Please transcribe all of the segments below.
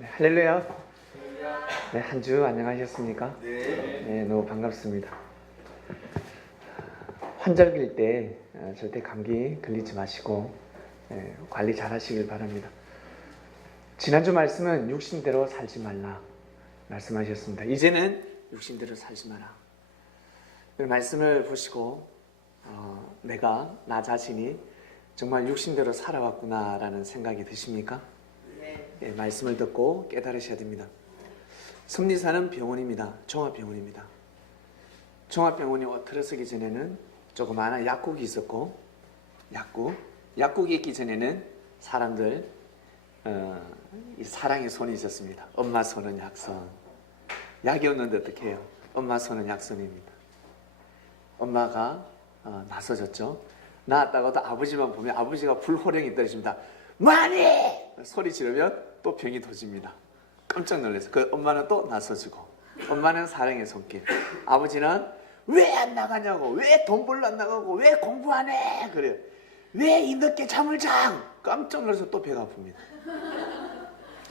네, 할렐루야. 네, 한 주 안녕하셨습니까? 네, 너무 반갑습니다. 환절기일 때 절대 감기 걸리지 마시고 관리 잘 하시길 바랍니다. 지난주 말씀은 육신대로 살지 말라 말씀하셨습니다. 이제는 육신대로 살지 마라. 그 말씀을 보시고 내가 나 자신이 정말 육신대로 살아왔구나라는 생각이 드십니까? 네, 말씀을 듣고 깨달으셔야 됩니다. 섭리사는 병원입니다. 종합병원입니다. 종합병원이 들어서기 전에는 조그마한 약국이 있었고, 약국이 있기 전에는 사람들 사랑의 손이 있었습니다. 엄마 손은 약손. 약이 없는데 어떻게 해요? 엄마 손은 약손입니다. 엄마가 나서졌죠. 나왔다가도 아버지만 보면 아버지가 불호령이 떨어집니다. 많이! 소리 지르면 또 병이 도집니다. 깜짝 놀라서 그 엄마는 또 나서주고, 엄마는 사랑의 손길, 아버지는 왜 안 나가냐고, 왜 돈 벌러 안 나가고, 왜 공부 안 해? 그래요. 왜 이 늦게 잠을 자? 깜짝 놀라서 또 배가 아픕니다.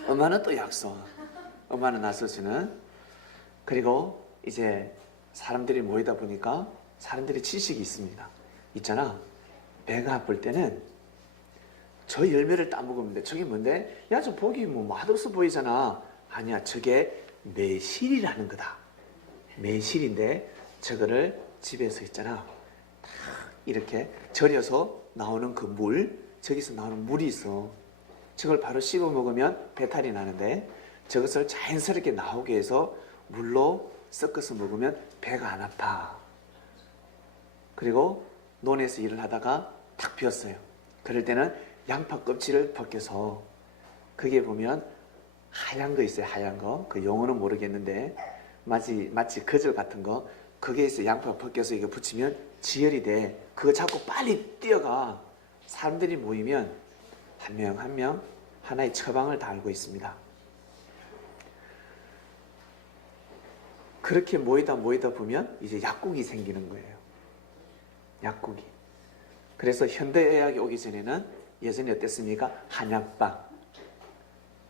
엄마는 또 약속, 엄마는 나서주는. 그리고 이제 사람들이 모이다 보니까 사람들이 지식이 있잖아. 배가 아플 때는 저 열매를 따먹으면 돼. 저게 뭔데? 야, 저 보기 뭐 맛없어 보이잖아. 아니야, 저게 매실이라는 거다. 매실인데 저거를 집에서 있잖아, 딱 이렇게 절여서 나오는 그 물, 저기서 나오는 물이 있어. 저걸 바로 씹어 먹으면 배탈이 나는데 저것을 자연스럽게 나오게 해서 물로 섞어서 먹으면 배가 안 아파. 그리고 논에서 일을 하다가 탁 비었어요. 그럴 때는 양파 껍질을 벗겨서, 그게 보면 하얀 거 있어요. 하얀 거. 그 용어는 모르겠는데 마치 거절 같은 거, 그게 있어요. 양파 벗겨서 이거 붙이면 지혈이 돼. 그거 잡고 빨리 뛰어가. 사람들이 모이면 한 명 한 명 하나의 처방을 다 알고 있습니다. 그렇게 모이다 보면 이제 약국이 생기는 거예요. 약국이. 그래서 현대의학이 오기 전에는 예전에 어땠습니까? 한약방,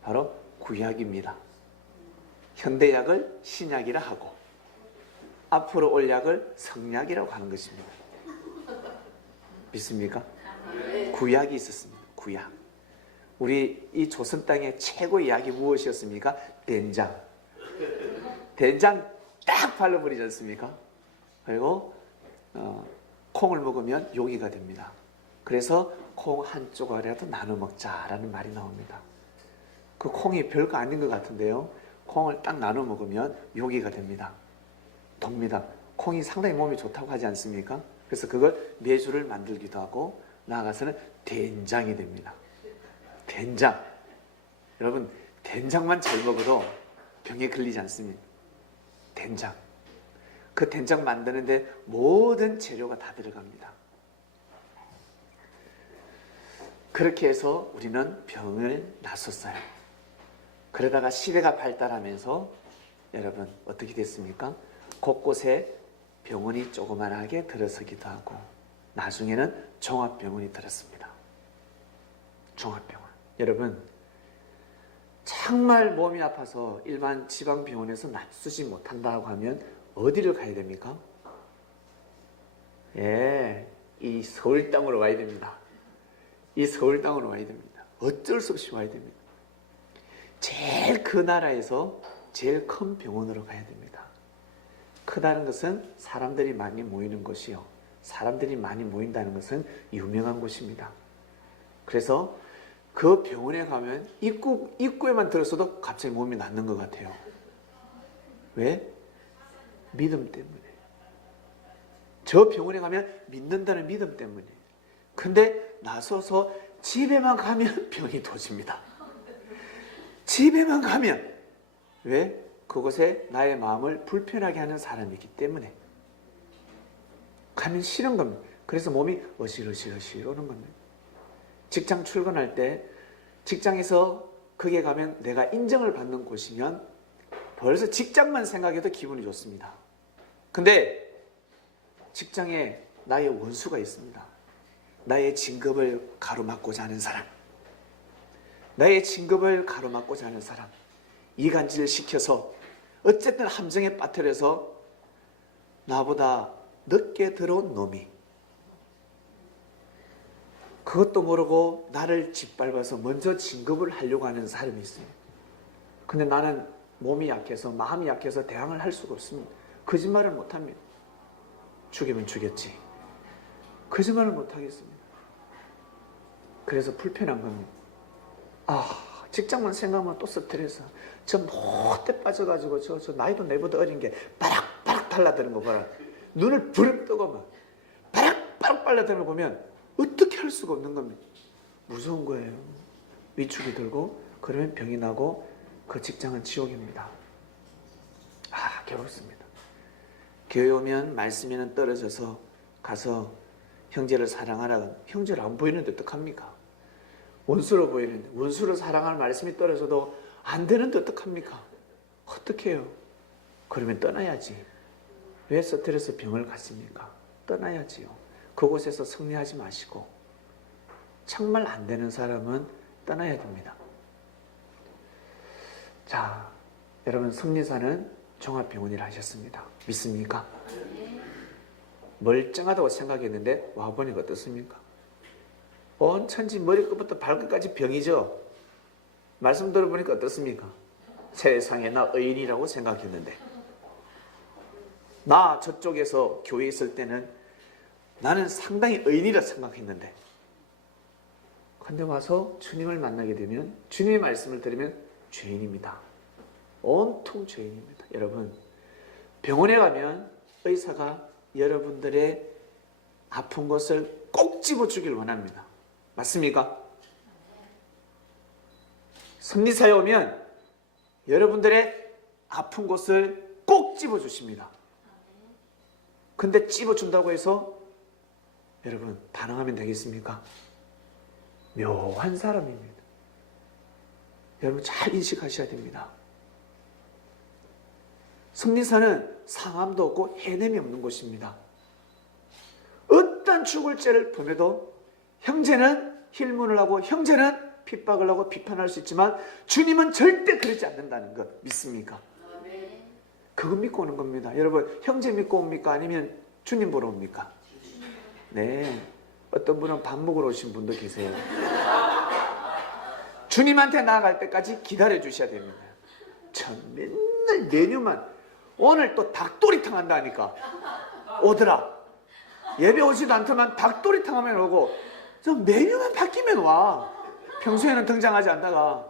바로 구약입니다. 현대약을 신약이라 하고 앞으로 올 약을 성약이라고 하는 것입니다. 믿습니까? 구약이 있었습니다. 구약. 우리 이 조선 땅의 최고의 약이 무엇이었습니까? 된장. 된장 딱 발라버리지 않습니까? 그리고 콩을 먹으면 요기가 됩니다. 그래서 콩 한 조각이라도 나눠 먹자라는 말이 나옵니다. 그 콩이 별거 아닌 것 같은데요, 콩을 딱 나눠 먹으면 요기가 됩니다. 돕니다. 콩이 상당히 몸에 좋다고 하지 않습니까? 그래서 그걸 메주를 만들기도 하고 나아가서는 된장이 됩니다. 된장. 여러분, 된장만 잘 먹어도 병에 걸리지 않습니다. 된장. 그 된장 만드는데 모든 재료가 다 들어갑니다. 그렇게 해서 우리는 병을 났었어요. 그러다가 시대가 발달하면서 여러분 어떻게 됐습니까? 곳곳에 병원이 조그만하게 들어서기도 하고 나중에는 종합병원이 들었습니다. 종합병원. 여러분, 정말 몸이 아파서 일반 지방병원에서 낫지 못한다고 하면 어디를 가야 됩니까? 이 서울 땅으로 와야 됩니다. 이 서울 땅으로 와야 됩니다. 어쩔 수 없이 와야 됩니다. 제일 그 나라에서 제일 큰 병원으로 가야 됩니다. 크다는 것은 사람들이 많이 모이는 곳이요, 사람들이 많이 모인다는 것은 유명한 곳입니다. 그래서 그 병원에 가면 입구에만 들었어도 갑자기 몸이 낫는 것 같아요. 왜? 믿음 때문에. 저 병원에 가면 믿는다는 믿음 때문에. 근데 나서서 집에만 가면 병이 도집니다. 집에만 가면. 왜? 그곳에 나의 마음을 불편하게 하는 사람이 있기 때문에 가면 싫은 겁니다. 그래서 몸이 어실어실 오는 겁니다. 직장 출근할 때 직장에서 거기에 가면 내가 인정을 받는 곳이면 벌써 직장만 생각해도 기분이 좋습니다. 근데 직장에 나의 원수가 있습니다. 나의 진급을 가로막고자 하는 사람, 나의 진급을 가로막고자 하는 사람, 이간질 시켜서 어쨌든 함정에 빠뜨려서 나보다 늦게 들어온 놈이 그것도 모르고 나를 짓밟아서 먼저 진급을 하려고 하는 사람이 있습니다. 근데 나는 몸이 약해서 마음이 약해서 대항을 할 수가 없습니다. 거짓말을 못합니다. 죽이면 죽였지. 거짓말을 못하겠습니다. 그래서 불편한 겁니다. 직장만 생각하면 또 스트레스. 저 못돼 빠져가지고 저 나이도 내보다 어린 게 바락바락 달라드는 거 봐라. 눈을 부릅 뜨고 막 바락바락 빨라드는 거 보면 어떻게 할 수가 없는 겁니다. 무서운 거예요. 위축이 들고 그러면 병이 나고 그 직장은 지옥입니다. 괴롭습니다. 교회 오면 말씀에는 떨어져서 가서 형제를 사랑하라. 형제를 안 보이는데 어떡합니까? 원수로 보이는데 원수를 사랑할 말씀이 떨어져도 안 되는데 어떡합니까? 어떻게 해요? 그러면 떠나야지. 왜 스트레스 병을 갖습니까? 떠나야지요. 그곳에서 승리하지 마시고 정말 안 되는 사람은 떠나야 됩니다. 자, 여러분 성리사는 종합병원이라 하셨습니다. 믿습니까? 멀쩡하다고 생각했는데 와보니까 어떻습니까? 온 천지 머리끝부터 발끝까지 병이죠. 말씀 들어보니까 어떻습니까? 세상에 나 의인이라고 생각했는데 나 저쪽에서 교회에 있을 때는 나는 상당히 의인이라 생각했는데 근데 와서 주님을 만나게 되면 주님의 말씀을 들으면 죄인입니다. 온통 죄인입니다. 여러분 병원에 가면 의사가 여러분들의 아픈 것을 꼭 집어주길 원합니다. 맞습니까? 성리사에 오면 여러분들의 아픈 곳을 꼭 집어주십니다. 근데 집어준다고 해서 여러분 반응하면 되겠습니까? 묘한 사람입니다. 여러분 잘 인식하셔야 됩니다. 성리사는 상함도 없고 해냄이 없는 곳입니다. 어떤 죽을 죄를 범해도 형제는 힐문을 하고 형제는 핍박을 하고 비판할 수 있지만 주님은 절대 그러지 않는다는 것 믿습니까? 그거 믿고 오는 겁니다. 여러분 형제 믿고 옵니까? 아니면 주님 보러 옵니까? 네, 어떤 분은 밥 먹으러 오신 분도 계세요. 주님한테 나아갈 때까지 기다려 주셔야 됩니다. 참 맨날 메뉴만 오늘 또 닭도리탕 한다니까 오더라. 예배 오지도 않더만 닭도리탕 하면 오고 좀 메뉴만 바뀌면 와. 평소에는 등장하지 않다가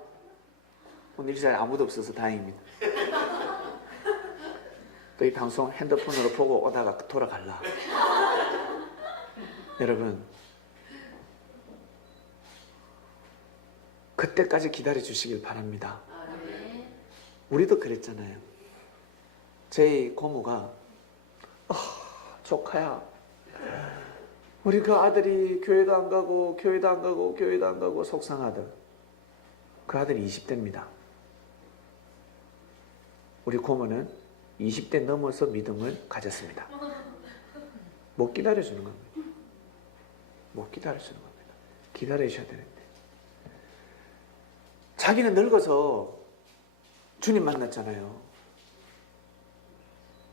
오늘 이 자리에 아무도 없어서 다행입니다. 또 이 방송 핸드폰으로 보고 오다가 돌아갈라. 여러분 그때까지 기다려 주시길 바랍니다. 우리도 그랬잖아요. 저희 고모가 조카야 우리 그 아들이 교회도 안 가고 교회도 안 가고 교회도 안 가고 속상하다. 그 아들이 20대입니다. 우리 고모는 20대 넘어서 믿음을 가졌습니다. 못 기다려주는 겁니다. 못 기다려주는 겁니다. 기다리셔야 되는데 자기는 늙어서 주님 만났잖아요.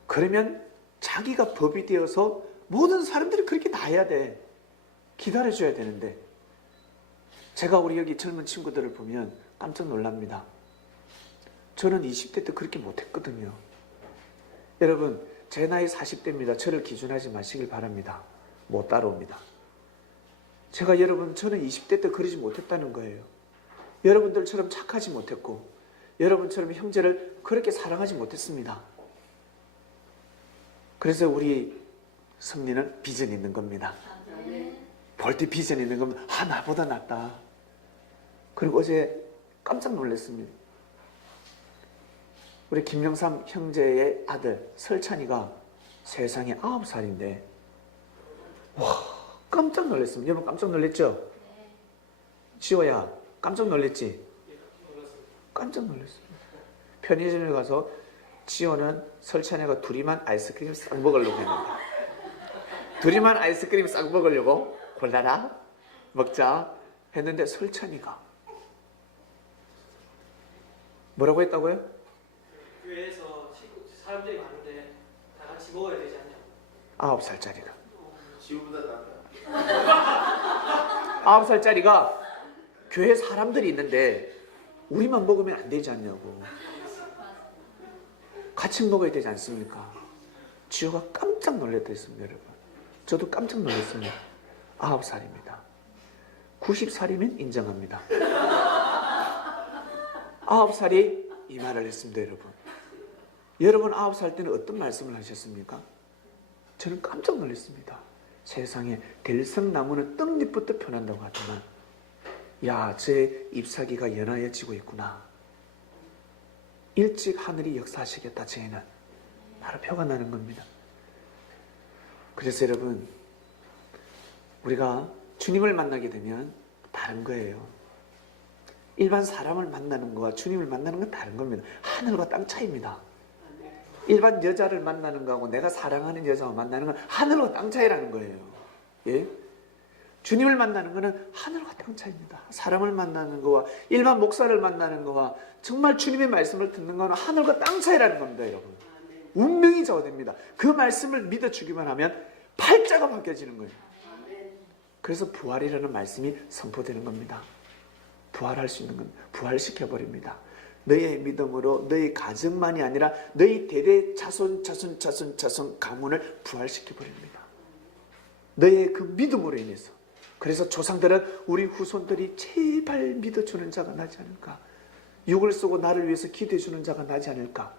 그러면 자기가 법이 되어서 모든 사람들이 그렇게 다 해야 돼. 기다려줘야 되는데 제가 우리 여기 젊은 친구들을 보면 깜짝 놀랍니다. 저는 20대 때 그렇게 못했거든요. 여러분 제 나이 40대입니다. 저를 기준하지 마시길 바랍니다. 못 따라옵니다. 제가 저는 20대 때 그러지 못했다는 거예요. 여러분들처럼 착하지 못했고 여러분처럼 형제를 그렇게 사랑하지 못했습니다. 그래서 우리 성리는 비전이 있는 겁니다. 볼 때 비전이 있는 겁니다. 나보다 낫다. 그리고 어제 깜짝 놀랐습니다. 우리 김영삼 형제의 아들 설찬이가 세상에 9살인데 와 깜짝 놀랐습니다. 여러분 깜짝 놀랐죠? 지호야 깜짝 놀랐지? 깜짝 놀랐습니다. 편의점에 가서 지호는 설찬이가 둘이만 아이스크림 싹 먹으려고 했는데 둘이만 아이스크림 싹 먹으려고 골라라 먹자 했는데 설찬이가 뭐라고 했다고요? 교회에서 사람들이 많은데 다 같이 먹어야 되지 않냐? 9살짜리가. 지우보다 낫다. 9살짜리가 교회 사람들이 있는데 우리만 먹으면 안 되지 않냐고. 같이 먹어야 되지 않습니까? 지호가 깜짝 놀랐습니다, 여러분. 저도 깜짝 놀랐습니다. 9살입니다. 90살이면 인정합니다. 9살이 이 말을 했습니다, 여러분. 여러분 9살 때는 어떤 말씀을 하셨습니까? 저는 깜짝 놀랐습니다. 세상에 들성나무는 떡잎부터 편한다고 하더만, 야, 제 잎사귀가 연하여지고 있구나. 일찍 하늘이 역사하시겠다, 쟤는. 바로 표가 나는 겁니다. 그래서 여러분, 우리가 주님을 만나게 되면 다른 거예요. 일반 사람을 만나는 거와 주님을 만나는 건 다른 겁니다. 하늘과 땅 차이입니다. 일반 여자를 만나는 거하고 내가 사랑하는 여자와 만나는 건 하늘과 땅 차이라는 거예요. 예? 주님을 만나는 것은 하늘과 땅 차이입니다. 사람을 만나는 거와 일반 목사를 만나는 거와 정말 주님의 말씀을 듣는 거는 하늘과 땅 차이라는 겁니다, 여러분. 운명이 좌우됩니다. 그 말씀을 믿어주기만 하면 팔자가 바뀌어지는 거예요. 그래서 부활이라는 말씀이 선포되는 겁니다. 부활할 수 있는 건 부활시켜버립니다. 너의 믿음으로 너희 가정만이 아니라 너희 대대 자손 가문을 부활시켜버립니다. 너의 그 믿음으로 인해서. 그래서 조상들은 우리 후손들이 제발 믿어주는 자가 나지 않을까. 육을 쓰고 나를 위해서 기도해주는 자가 나지 않을까.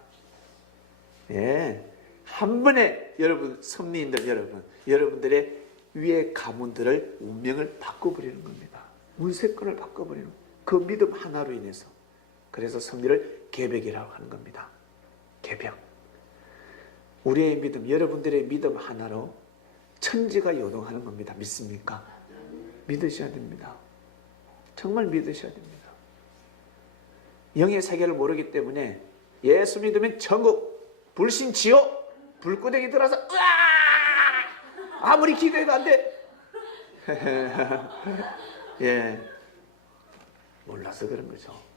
예, 한 번에 여러분, 섭리인들 여러분, 여러분들의 위의 가문들을 운명을 바꿔버리는 겁니다. 운세권을 바꿔버리는 그 믿음 하나로 인해서. 그래서 섭리를 계백이라고 하는 겁니다. 계백. 우리의 믿음, 여러분들의 믿음 하나로 천지가 요동하는 겁니다. 믿습니까? 믿으셔야 됩니다. 정말 믿으셔야 됩니다. 영의 세계를 모르기 때문에 예수 믿으면 천국, 불신 지옥, 불구덩이 들어서 으아! 아무리 기도해도 안 돼. 예, 몰라서 그런 거죠.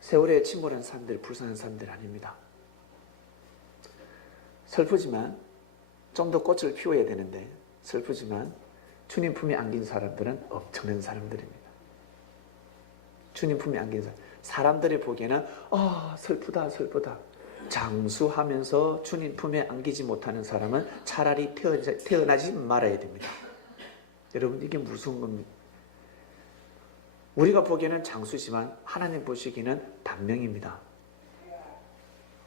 세월에 침몰한 사람들, 불쌍한 사람들 아닙니다. 슬프지만 좀 더 꽃을 피워야 되는데, 슬프지만 주님 품에 안긴 사람들은 엄청난 사람들입니다. 주님 품에 안긴 사람들이 보기에는 슬프다 슬프다. 장수하면서 주님 품에 안기지 못하는 사람은 차라리 태어나지 말아야 됩니다. 여러분, 이게 무서운 겁니다. 우리가 보기에는 장수지만 하나님 보시기에는 단명입니다.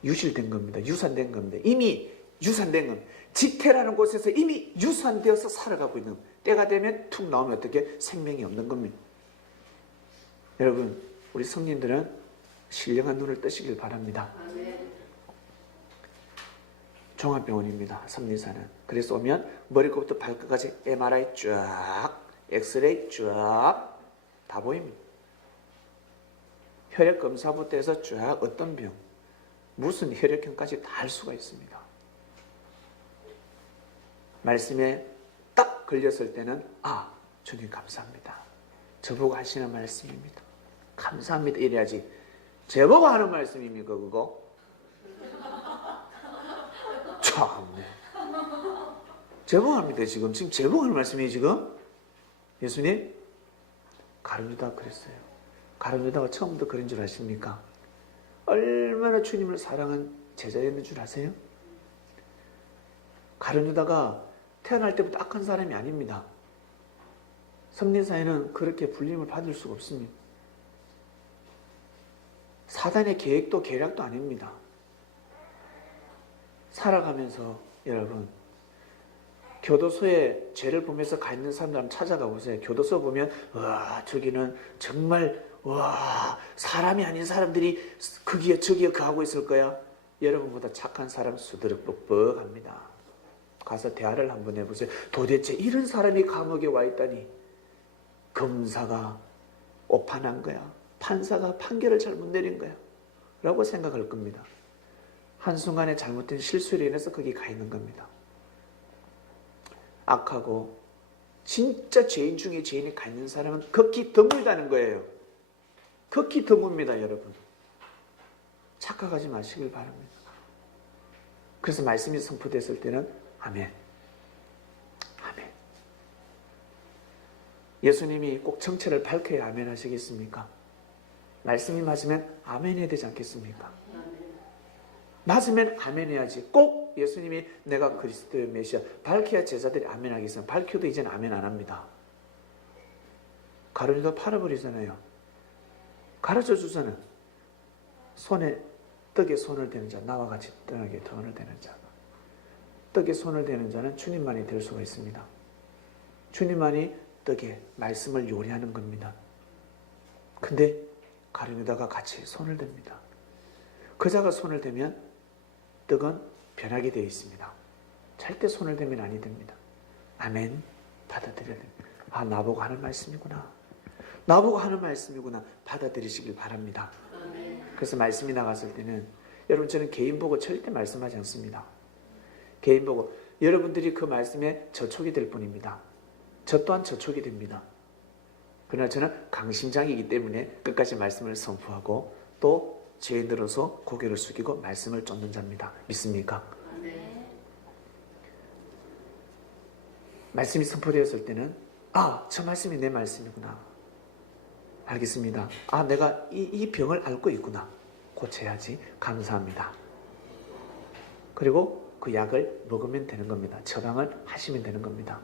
유실된 겁니다. 유산된 겁니다. 이미 유산된 겁니다. 직태라는 곳에서 이미 유산되어서 살아가고 있는, 때가 되면 툭 나오면 어떻게 생명이 없는 겁니다. 여러분, 우리 성님들은 신령한 눈을 뜨시길 바랍니다. 종합병원입니다. 섭리사는. 그래서 오면 머리끝부터 발끝까지 MRI 쫙, 엑스레이 쫙 다 보입니다. 혈액 검사부터 해서 쫙 어떤 병, 무슨 혈액형까지 다 할 수가 있습니다. 말씀에 딱 걸렸을 때는 주님 감사합니다. 저보고 하시는 말씀입니다. 감사합니다. 이래야지. 제보고 하는 말씀입니까 그거? 참네. 제보합니다. 지금 제보하는 말씀이에요 지금? 예수님? 가룟유다가 그랬어요. 가룟유다가 처음부터 그런 줄 아십니까? 얼마나 주님을 사랑한 제자였는 줄 아세요? 가룟유다가 태어날 때부터 악한 사람이 아닙니다. 섭리사에는 그렇게 불림을 받을 수가 없습니다. 사단의 계획도 계략도 아닙니다. 살아가면서 여러분, 교도소에 죄를 보면서 가 있는 사람들 한번 찾아가 보세요. 교도소 보면 와, 저기는 정말 와, 사람이 아닌 사람들이 거기에 저기에 하고 있을 거야. 여러분보다 착한 사람 수두룩 뻑뻑합니다. 가서 대화를 한번 해보세요. 도대체 이런 사람이 감옥에 와 있다니. 검사가 오판한 거야. 판사가 판결을 잘못 내린 거야. 라고 생각할 겁니다. 한순간에 잘못된 실수로 인해서 거기 가 있는 겁니다. 악하고 진짜 죄인 중에 죄인이 가 있는 사람은 극히 드물다는 거예요. 극히 드뭅니다, 여러분. 착각하지 마시길 바랍니다. 그래서 말씀이 선포됐을 때는 아멘, 아멘. 예수님이 꼭 정체를 밝혀야 아멘 하시겠습니까? 말씀이 맞으면 아멘 해야 되지 않겠습니까? 맞으면 아멘 해야지. 꼭 예수님이 내가 그리스도의 메시아 밝혀야 제자들이 아멘 하겠어요. 밝혀도 이제는 아멘 안 합니다. 가르쳐도 팔아버리잖아요. 가르쳐 주잖아요. 손에 떡에 손을 대는 자, 나와 같이 떡에 손을 대는 자. 떡에 손을 대는 자는 주님만이 될 수가 있습니다. 주님만이 떡에 말씀을 요리하는 겁니다. 근데 가르쳐다가 같이 손을 댑니다. 그 자가 손을 대면 떡은 변하게 되어 있습니다. 절대 손을 대면 아니 됩니다. 아멘. 받아들여야 됩니다. 아, 나보고 하는 말씀이구나. 나보고 하는 말씀이구나. 받아들이시길 바랍니다. 그래서 말씀이 나갔을 때는 여러분, 저는 개인 보고 절대 말씀하지 않습니다. 개인 보고 여러분들이 그 말씀에 저촉이 될 뿐입니다. 저 또한 저촉이 됩니다. 그러나 저는 강심장이기 때문에 끝까지 말씀을 선포하고 또 죄인으로서 고개를 숙이고 말씀을 쫓는 자입니다. 믿습니까? 네. 말씀이 선포되었을 때는 아, 저 말씀이 내 말씀이구나. 알겠습니다. 아, 내가 이 병을 앓고 있구나. 고쳐야지. 감사합니다. 그리고 그 약을 먹으면 되는 겁니다. 처방을 하시면 되는 겁니다.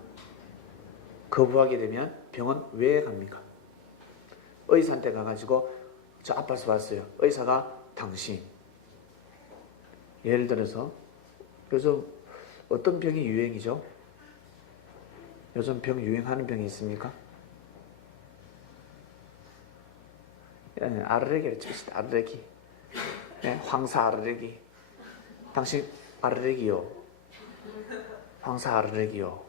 거부하게 되면 병은 왜 갑니까? 의사한테 가가지고 저 아파서 왔어요. 의사가 당신, 예를 들어서 요즘 어떤 병이 유행이죠? 요즘 병 유행하는 병이 있습니까? 아르레기를 치시다. 아르레기. 네, 황사 아르레기. 당신 아르레기요. 황사 아르레기요.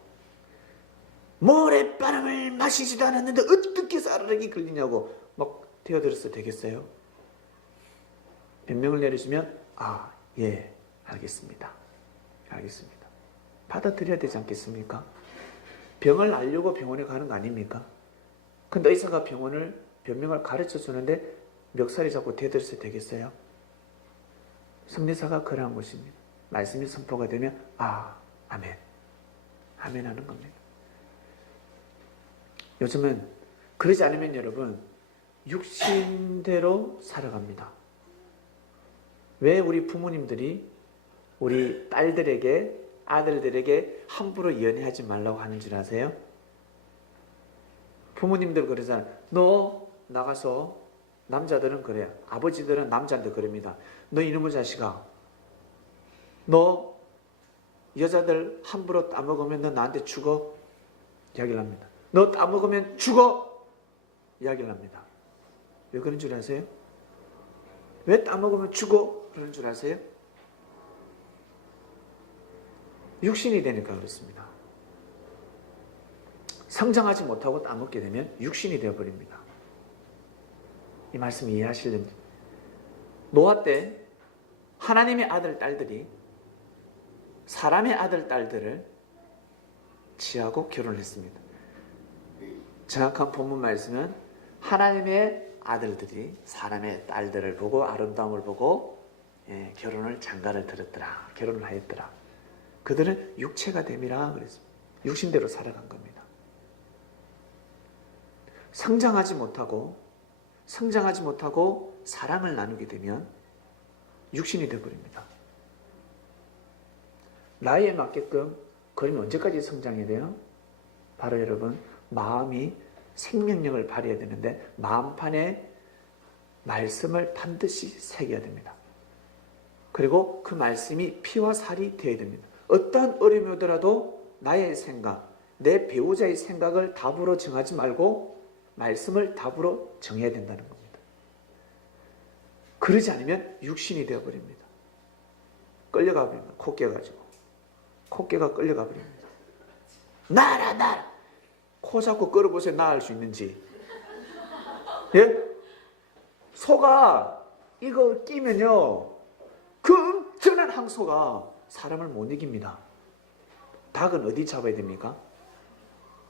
모래바람을 마시지도 않았는데 어떻게 해서 아르레기 걸리냐고 막 대어들었어도 되겠어요? 변명을 내려주면 아, 예, 알겠습니다. 알겠습니다. 받아들여야 되지 않겠습니까? 병을 앓려고 병원에 가는 거 아닙니까? 근데 의사가 변명을 가르쳐 주는데 멱살이 자꾸 대들어서 되겠어요? 성리사가 그러한 것입니다. 말씀이 선포가 되면 아, 아멘. 아멘 하는 겁니다. 요즘은 그러지 않으면 여러분 육신대로 살아갑니다. 왜 우리 부모님들이 우리 딸들에게 아들들에게 함부로 연애하지 말라고 하는 줄 아세요? 부모님들 그러잖아요. 너 나가서 남자들은 그래. 아버지들은 남자한테 그럽니다. 너 이놈의 자식아. 너 여자들 함부로 따먹으면 너 나한테 죽어. 이야기를 합니다. 너 따먹으면 죽어. 이야기를 합니다. 왜 그런 줄 아세요? 왜 따먹으면 죽어? 그런 줄 아세요? 육신이 되니까 그렇습니다. 성장하지 못하고 따먹게 되면 육신이 되어버립니다. 이 말씀 이해하시는지. 노아 때 하나님의 아들 딸들이 사람의 아들 딸들을 취하고 결혼했습니다. 정확한 본문 말씀은 하나님의 아들들이 사람의 딸들을 보고 아름다움을 보고 결혼을 장가를 들었더라. 결혼을 하였더라. 그들은 육체가 됨이라 그랬습니다. 육신대로 살아간 겁니다. 성장하지 못하고 사랑을 나누게 되면 육신이 되어버립니다. 나이에 맞게끔 그러면 언제까지 성장해야 돼요? 바로 여러분 마음이 생명력을 발휘해야 되는데 마음판에 말씀을 반드시 새겨야 됩니다. 그리고 그 말씀이 피와 살이 되어야 됩니다. 어떠한 어려움이 오더라도 나의 생각, 내 배우자의 생각을 답으로 정하지 말고 말씀을 답으로 정해야 된다는 겁니다. 그러지 않으면 육신이 되어버립니다. 끌려가 버립니다. 코 깨가지고. 코깨가 끌려가 버립니다. 나라! 코 잡고 끌어보세요. 나을 수 있는지. 예? 소가 이거 끼면요. 그 엄청난 항소가 사람을 못 이깁니다. 닭은 어디 잡아야 됩니까?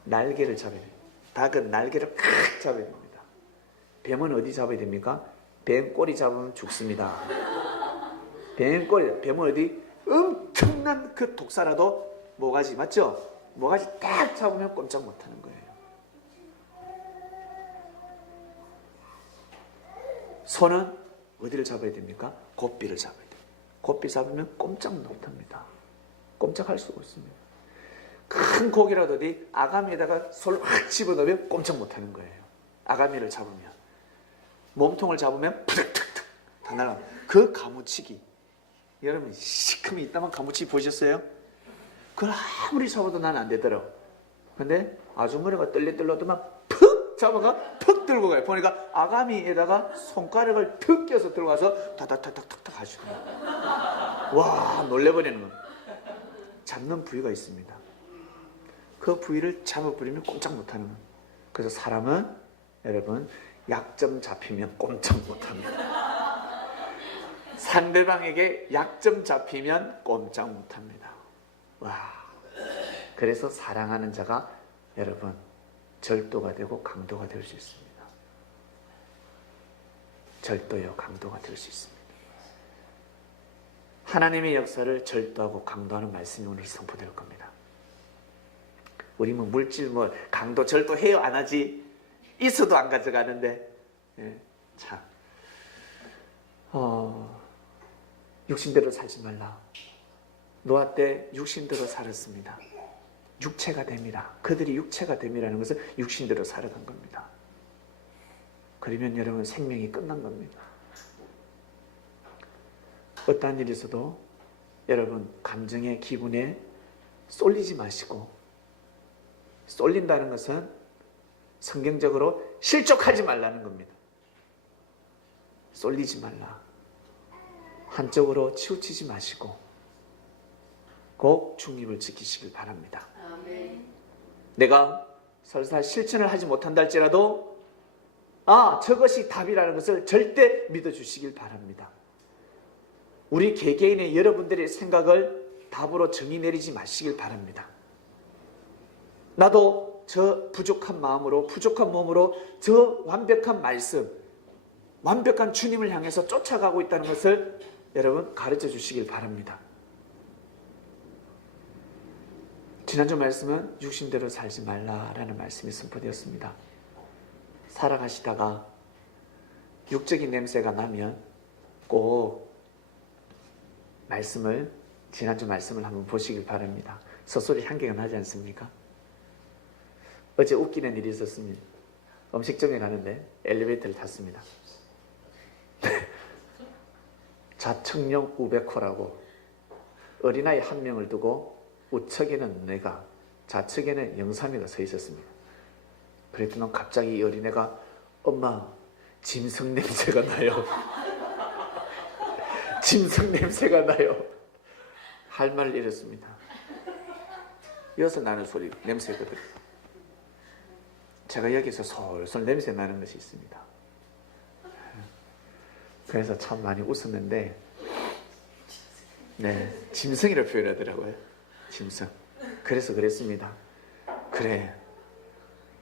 날개를 잡아야 됩니다. 닭은 날개를 칵 잡아야 됩니다. 뱀은 어디 잡아야 됩니까? 뱀 꼬리 잡으면 죽습니다. 뱀꼬리, 뱀은 어디 엄청난 그 독사라도 모가지 맞죠? 모가지 딱 잡으면 꼼짝 못하는 거예요. 소는 어디를 잡아야 됩니까? 고삐를 잡아야 돼요. 고삐 잡으면 꼼짝 못합니다. 꼼짝할 수가 없습니다. 큰 고기라도 어디 아가미에다가 손을 확 집어넣으면 꼼짝 못하는 거예요. 아가미를 잡으면. 몸통을 잡으면 푸득득득 다 날아갑니다. 그 가무치기, 여러분 시큼이 있다만 가무치기 보셨어요? 그걸 아무리 잡아도 난 안 되더라고. 근데 아주머니가 떨리떨려도만 푹 잡아가 푹 들고 가요. 보니까 아가미에다가 손가락을 툭 껴서 들어가서 타닥타닥탁탁 하시더라고요. 와, 놀래버리는 겁니다. 잡는 부위가 있습니다. 그 부위를 잡아버리면 꼼짝 못하는 거예요. 그래서 사람은 여러분 약점 잡히면 꼼짝 못합니다. 상대방에게 약점 잡히면 꼼짝 못합니다. 와, 그래서 사랑하는 자가 여러분 절도가 되고 강도가 될 수 있습니다. 절도요, 강도가 될 수 있습니다. 하나님의 역사를 절도하고 강도하는 말씀이 오늘 선포될 겁니다. 우리 뭐 물질 뭐 강도 절도해요 안 하지? 있어도 안 가져가는데, 예, 참 육신대로 살지 말라. 노아 때 육신대로 살았습니다. 육체가 됨이라. 그들이 육체가 됨이라는 것은 육신대로 살아간 겁니다. 그러면 여러분 생명이 끝난 겁니다. 어떠한 일이 있어도 여러분 감정의 기분에 쏠리지 마시고, 쏠린다는 것은 성경적으로 실족하지 말라는 겁니다. 쏠리지 말라. 한쪽으로 치우치지 마시고 꼭 중립을 지키시길 바랍니다. 아멘. 내가 설사 실천을 하지 못한다 할지라도 저것이 답이라는 것을 절대 믿어주시길 바랍니다. 우리 개개인의 여러분들의 생각을 답으로 정의 내리지 마시길 바랍니다. 나도 저 부족한 마음으로, 부족한 몸으로 저 완벽한 말씀, 완벽한 주님을 향해서 쫓아가고 있다는 것을 여러분 가르쳐 주시길 바랍니다. 지난주 말씀은 육신대로 살지 말라라는 말씀이 선포되었습니다. 살아가시다가 육적인 냄새가 나면 꼭 말씀을, 지난주 말씀을 한번 보시길 바랍니다. 솥소리 향기가 나지 않습니까? 어제 웃기는 일이 있었습니다. 음식점에 가는데 엘리베이터를 탔습니다. 좌측령 우백호라고 어린아이 한 명을 두고 우측에는 내가, 좌측에는 영삼이가 서 있었습니다. 그랬더니 갑자기 이 어린애가 엄마 짐승 냄새가 나요. 짐승 냄새가 나요. 할 말을 잃었습니다. 여기서 나는 소리 냄새거든요. 제가 여기서 솔솔 냄새 나는 것이 있습니다. 그래서 참 많이 웃었는데, 네, 짐승이라고 표현하더라고요. 짐승. 그래서 그랬습니다. 그래,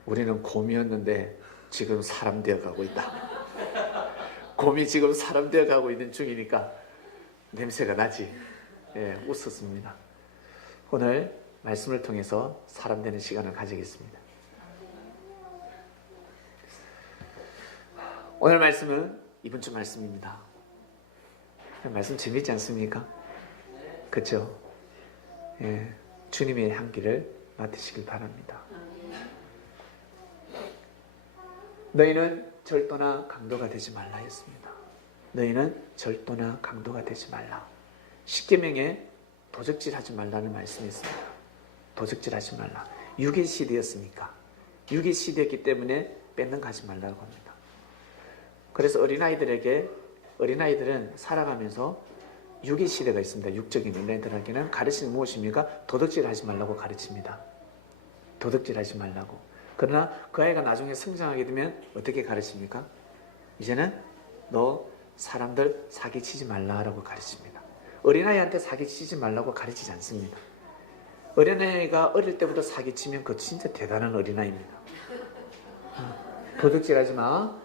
우리는 곰이었는데 지금 사람 되어가고 있다. 곰이 지금 사람 되어가고 있는 중이니까 냄새가 나지. 예, 웃었습니다. 오늘 말씀을 통해서 사람 되는 시간을 가지겠습니다. 오늘 말씀은 이번 주 말씀입니다. 말씀 재밌지 않습니까? 그렇죠? 예, 주님의 향기를 맡으시길 바랍니다. 너희는 절도나 강도가 되지 말라 했습니다. 너희는 절도나 강도가 되지 말라. 십계명에 도적질하지 말라는 말씀이 있습니다. 도적질하지 말라. 유괴 시대였으니까, 유괴 시대였기 때문에 뺏는 가지 말라고 합니다. 그래서 어린아이들은 살아가면서 유괴 시대가 있습니다. 육적인 어린아이들에게는 가르치는 무엇입니까? 도둑질하지 말라고 가르칩니다. 도둑질하지 말라고. 그러나 그 아이가 나중에 성장하게 되면 어떻게 가르칩니까? 이제는 너 사람들 사기치지 말라라고 가르칩니다. 어린아이한테 사기치지 말라고 가르치지 않습니다. 어린아이가 어릴 때부터 사기치면 그거 진짜 대단한 어린아이입니다. 도둑질하지 마.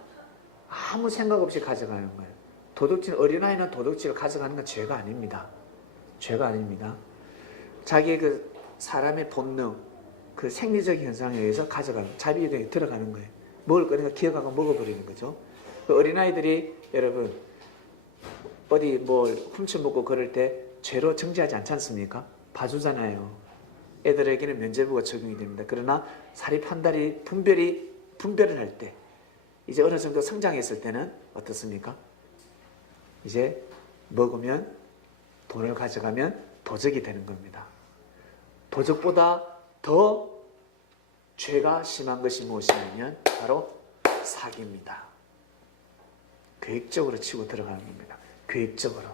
아무 생각 없이 가져가는 거예요. 도둑질, 어린아이는 도둑질을 가져가는 건 죄가 아닙니다. 죄가 아닙니다. 자기의 그 사람의 본능, 그 생리적 현상에 의해서 가져가는, 자비에 들어가는 거예요. 먹을 거니까 기어가고 먹어버리는 거죠. 그 어린아이들이 여러분 어디 뭘 훔쳐먹고 그럴 때 죄로 정죄하지 않지 않습니까? 봐주잖아요. 애들에게는 면죄부가 적용이 됩니다. 그러나 사립 한 달이 분별을 할 때, 이제 어느 정도 성장했을 때는 어떻습니까? 이제 먹으면, 돈을 가져가면 도적이 되는 겁니다. 도적보다 더 죄가 심한 것이 무엇이냐면 바로 사기입니다. 계획적으로 치고 들어가는 겁니다. 계획적으로.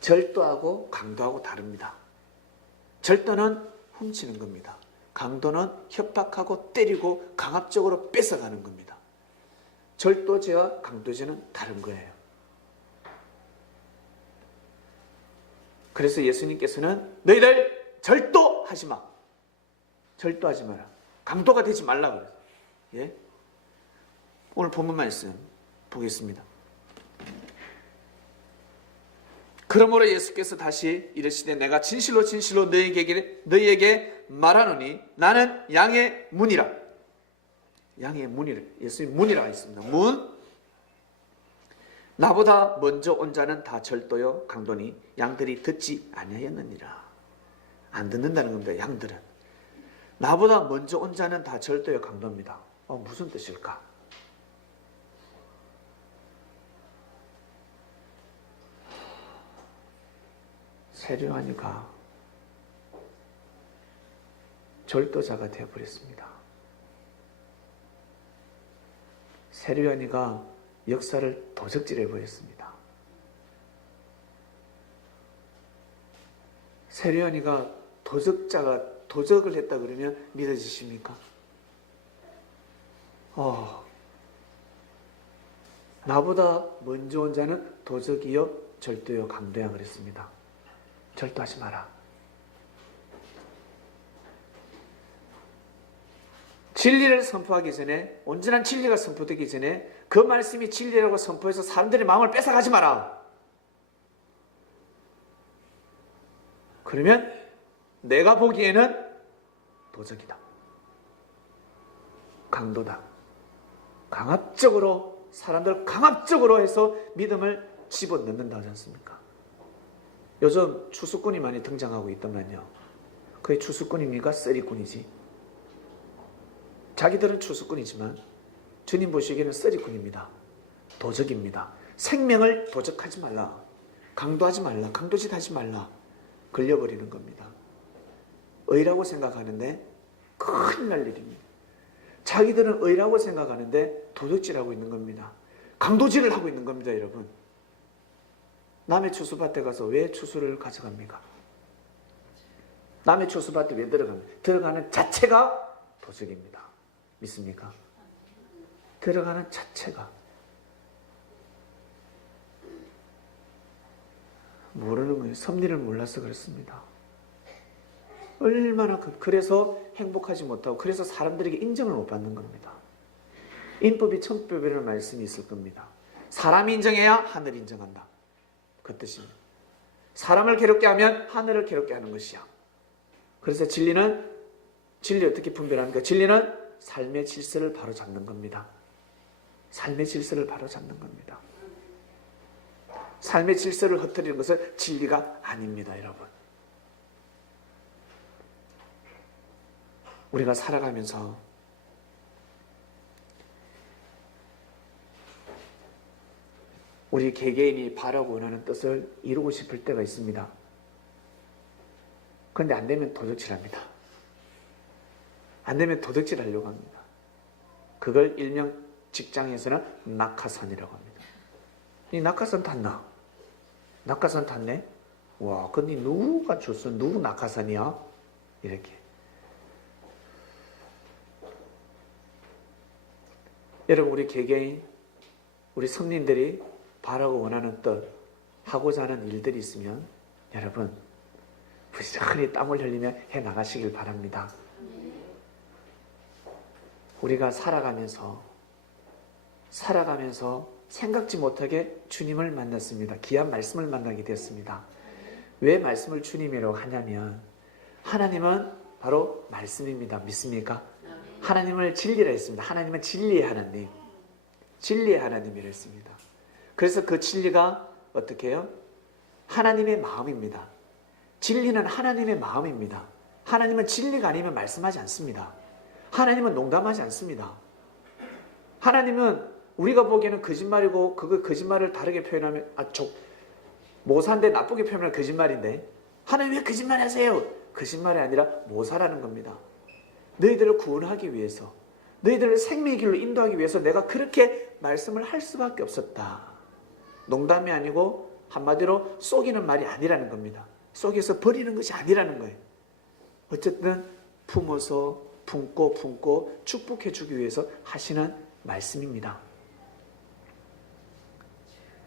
절도하고 강도하고 다릅니다. 절도는 훔치는 겁니다. 강도는 협박하고 때리고 강압적으로 뺏어가는 겁니다. 절도죄와 강도죄는 다른 거예요. 그래서 예수님께서는 너희들 절도하지 마. 절도하지 마라. 강도가 되지 말라 그래요. 예? 오늘 본문 말씀 보겠습니다. 그러므로 예수께서 다시 이르시되 내가 진실로 진실로 너희에게 말하노니 나는 양의 문이라. 양의 문이라. 예수님 문이라 있습니다. 문. 나보다 먼저 온 자는 다 절도요 강도니 양들이 듣지 아니하였느니라. 안 듣는다는 겁니다. 양들은. 나보다 먼저 온 자는 다 절도요 강도입니다. 무슨 뜻일까? 세류하니가 절도자가 되어버렸습니다. 세류하니가 역사를 도적질해버렸습니다. 세류하니가 도적을 했다 그러면 믿어지십니까? 나보다 먼저 온 자는 도적이요 절도요 강도야 그랬습니다. 절도하지 마라. 진리를 선포하기 전에, 온전한 진리가 선포되기 전에 그 말씀이 진리라고 선포해서 사람들의 마음을 뺏어가지 마라. 그러면 내가 보기에는 도적이다. 강도다. 강압적으로, 사람들 강압적으로 해서 믿음을 집어넣는다 하지 않습니까? 요즘 추수꾼이 많이 등장하고 있더만요. 그게 추수꾼입니까? 쓰리꾼이지. 자기들은 추수꾼이지만 주님 보시기에는 쓰리꾼입니다. 도적입니다. 생명을 도적하지 말라. 강도하지 말라. 강도짓 하지 말라. 걸려버리는 겁니다. 의라고 생각하는데 큰일 날 일입니다. 자기들은 의라고 생각하는데 도적질하고 있는 겁니다. 강도질을 하고 있는 겁니다, 여러분. 남의 추수밭에 가서 왜 추수를 가져갑니까? 남의 추수밭에 왜 들어갑니까? 들어가는 자체가 도적입니다. 믿습니까? 들어가는 자체가. 모르는 거예요. 섭리를 몰라서 그렇습니다. 얼마나 그래서 행복하지 못하고 그래서 사람들에게 인정을 못 받는 겁니다. 인법이 천법이라는 말씀이 있을 겁니다. 사람이 인정해야 하늘이 인정한다. 그 뜻입니다. 사람을 괴롭게 하면 하늘을 괴롭게 하는 것이야. 그래서 진리 어떻게 분별합니까? 진리는 삶의 질서를 바로잡는 겁니다. 삶의 질서를 바로잡는 겁니다. 삶의 질서를 흐트리는 것은 진리가 아닙니다, 여러분. 우리가 살아가면서 우리 개개인이 바라고 원하는 뜻을 이루고 싶을 때가 있습니다. 그런데 안 되면 도적질합니다. 안 되면 도적질하려고 합니다. 그걸 일명 직장에서는 낙하산이라고 합니다. 이 낙하산 탔나? 낙하산 탔네? 와, 근데 누가 줬어? 누구 낙하산이야? 이렇게. 여러분, 우리 개개인, 우리 성린들이 바라고 원하는 뜻, 하고자 하는 일들이 있으면 여러분 부지런히 땀을 흘리며 해나가시길 바랍니다. 살아가면서 생각지 못하게 주님을 만났습니다. 귀한 말씀을 만나게 되었습니다. 왜 말씀을 주님이라고 하냐면 하나님은 바로 말씀입니다. 믿습니까? 하나님을 진리라 했습니다. 하나님은 진리의 하나님, 진리의 하나님이라 했습니다. 그래서 그 진리가 어떻게 해요? 하나님의 마음입니다. 진리는 하나님의 마음입니다. 하나님은 진리가 아니면 말씀하지 않습니다. 하나님은 농담하지 않습니다. 하나님은 우리가 보기에는 거짓말이고 그 거짓말을 다르게 표현하면 모사인데 나쁘게 표현하면 거짓말인데 하나님 왜 거짓말 하세요? 거짓말이 아니라 모사라는 겁니다. 너희들을 구원하기 위해서, 너희들을 생명의 길로 인도하기 위해서 내가 그렇게 말씀을 할 수밖에 없었다. 농담이 아니고 한마디로 속이는 말이 아니라는 겁니다. 속여서 버리는 것이 아니라는 거예요. 어쨌든 품어서 품고 축복해 주기 위해서 하시는 말씀입니다.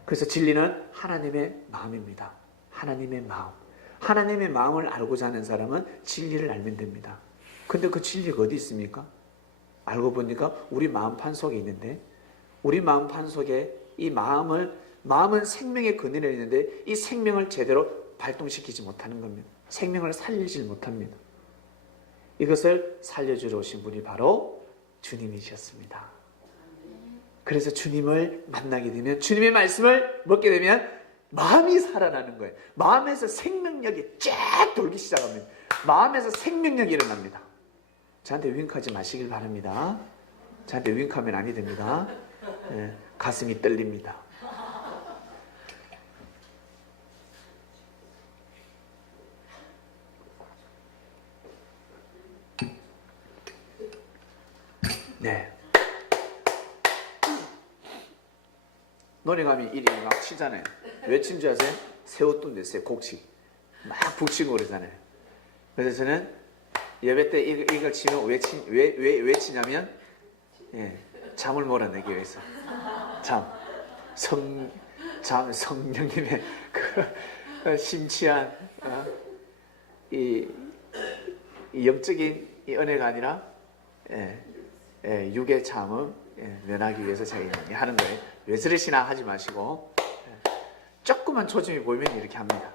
그래서 진리는 하나님의 마음입니다. 하나님의 마음. 하나님의 마음을 알고자 하는 사람은 진리를 알면 됩니다. 근데 그 진리가 어디 있습니까? 알고 보니까 우리 마음판 속에 있는데, 우리 마음판 속에 이 마음은 생명의 근원에 있는데 이 생명을 제대로 발동시키지 못하는 겁니다. 생명을 살리지 못합니다. 이것을 살려주러 오신 분이 바로 주님이셨습니다. 그래서 주님을 만나게 되면, 주님의 말씀을 먹게 되면 마음이 살아나는 거예요. 마음에서 생명력이 쫙 돌기 시작합니다. 마음에서 생명력이 일어납니다. 저한테 윙크하지 마시길 바랍니다. 저한테 윙크하면 아니 됩니다. 네, 가슴이 떨립니다. 네. 노래 가면 이리 막 치잖아요. 왜 친 줄 아세요? 새우뚱 됐어요. 곡식. 막 북치고 그러잖아요. 그래서 저는 예배 때 이걸 치면 왜 치냐면, 예, 잠을 몰아내기 위해서. 성령님의 그 심취한 이 영적인 이 은혜가 아니라 육의 잠을 면하기 위해서 제가 하는 거예요. 왜 저러시나 하지 마시고 조금만 초점이 보이면 이렇게 합니다.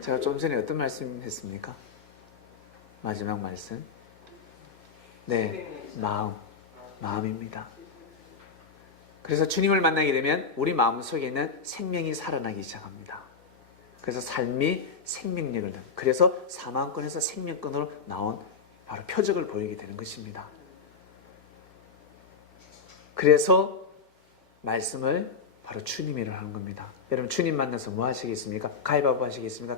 제가 좀 전에 어떤 말씀 했습니까? 마지막 말씀. 네, 마음입니다. 그래서 주님을 만나게 되면 우리 마음속에 있는 생명이 살아나기 시작합니다. 그래서 삶이 생명력을 얻는, 그래서 사망권에서 생명권으로 나온 바로 표적을 보이게 되는 것입니다. 그래서 말씀을 바로 주님이라고 하는 겁니다. 여러분 주님 만나서 뭐 하시겠습니까? 가위바위보 하시겠습니까?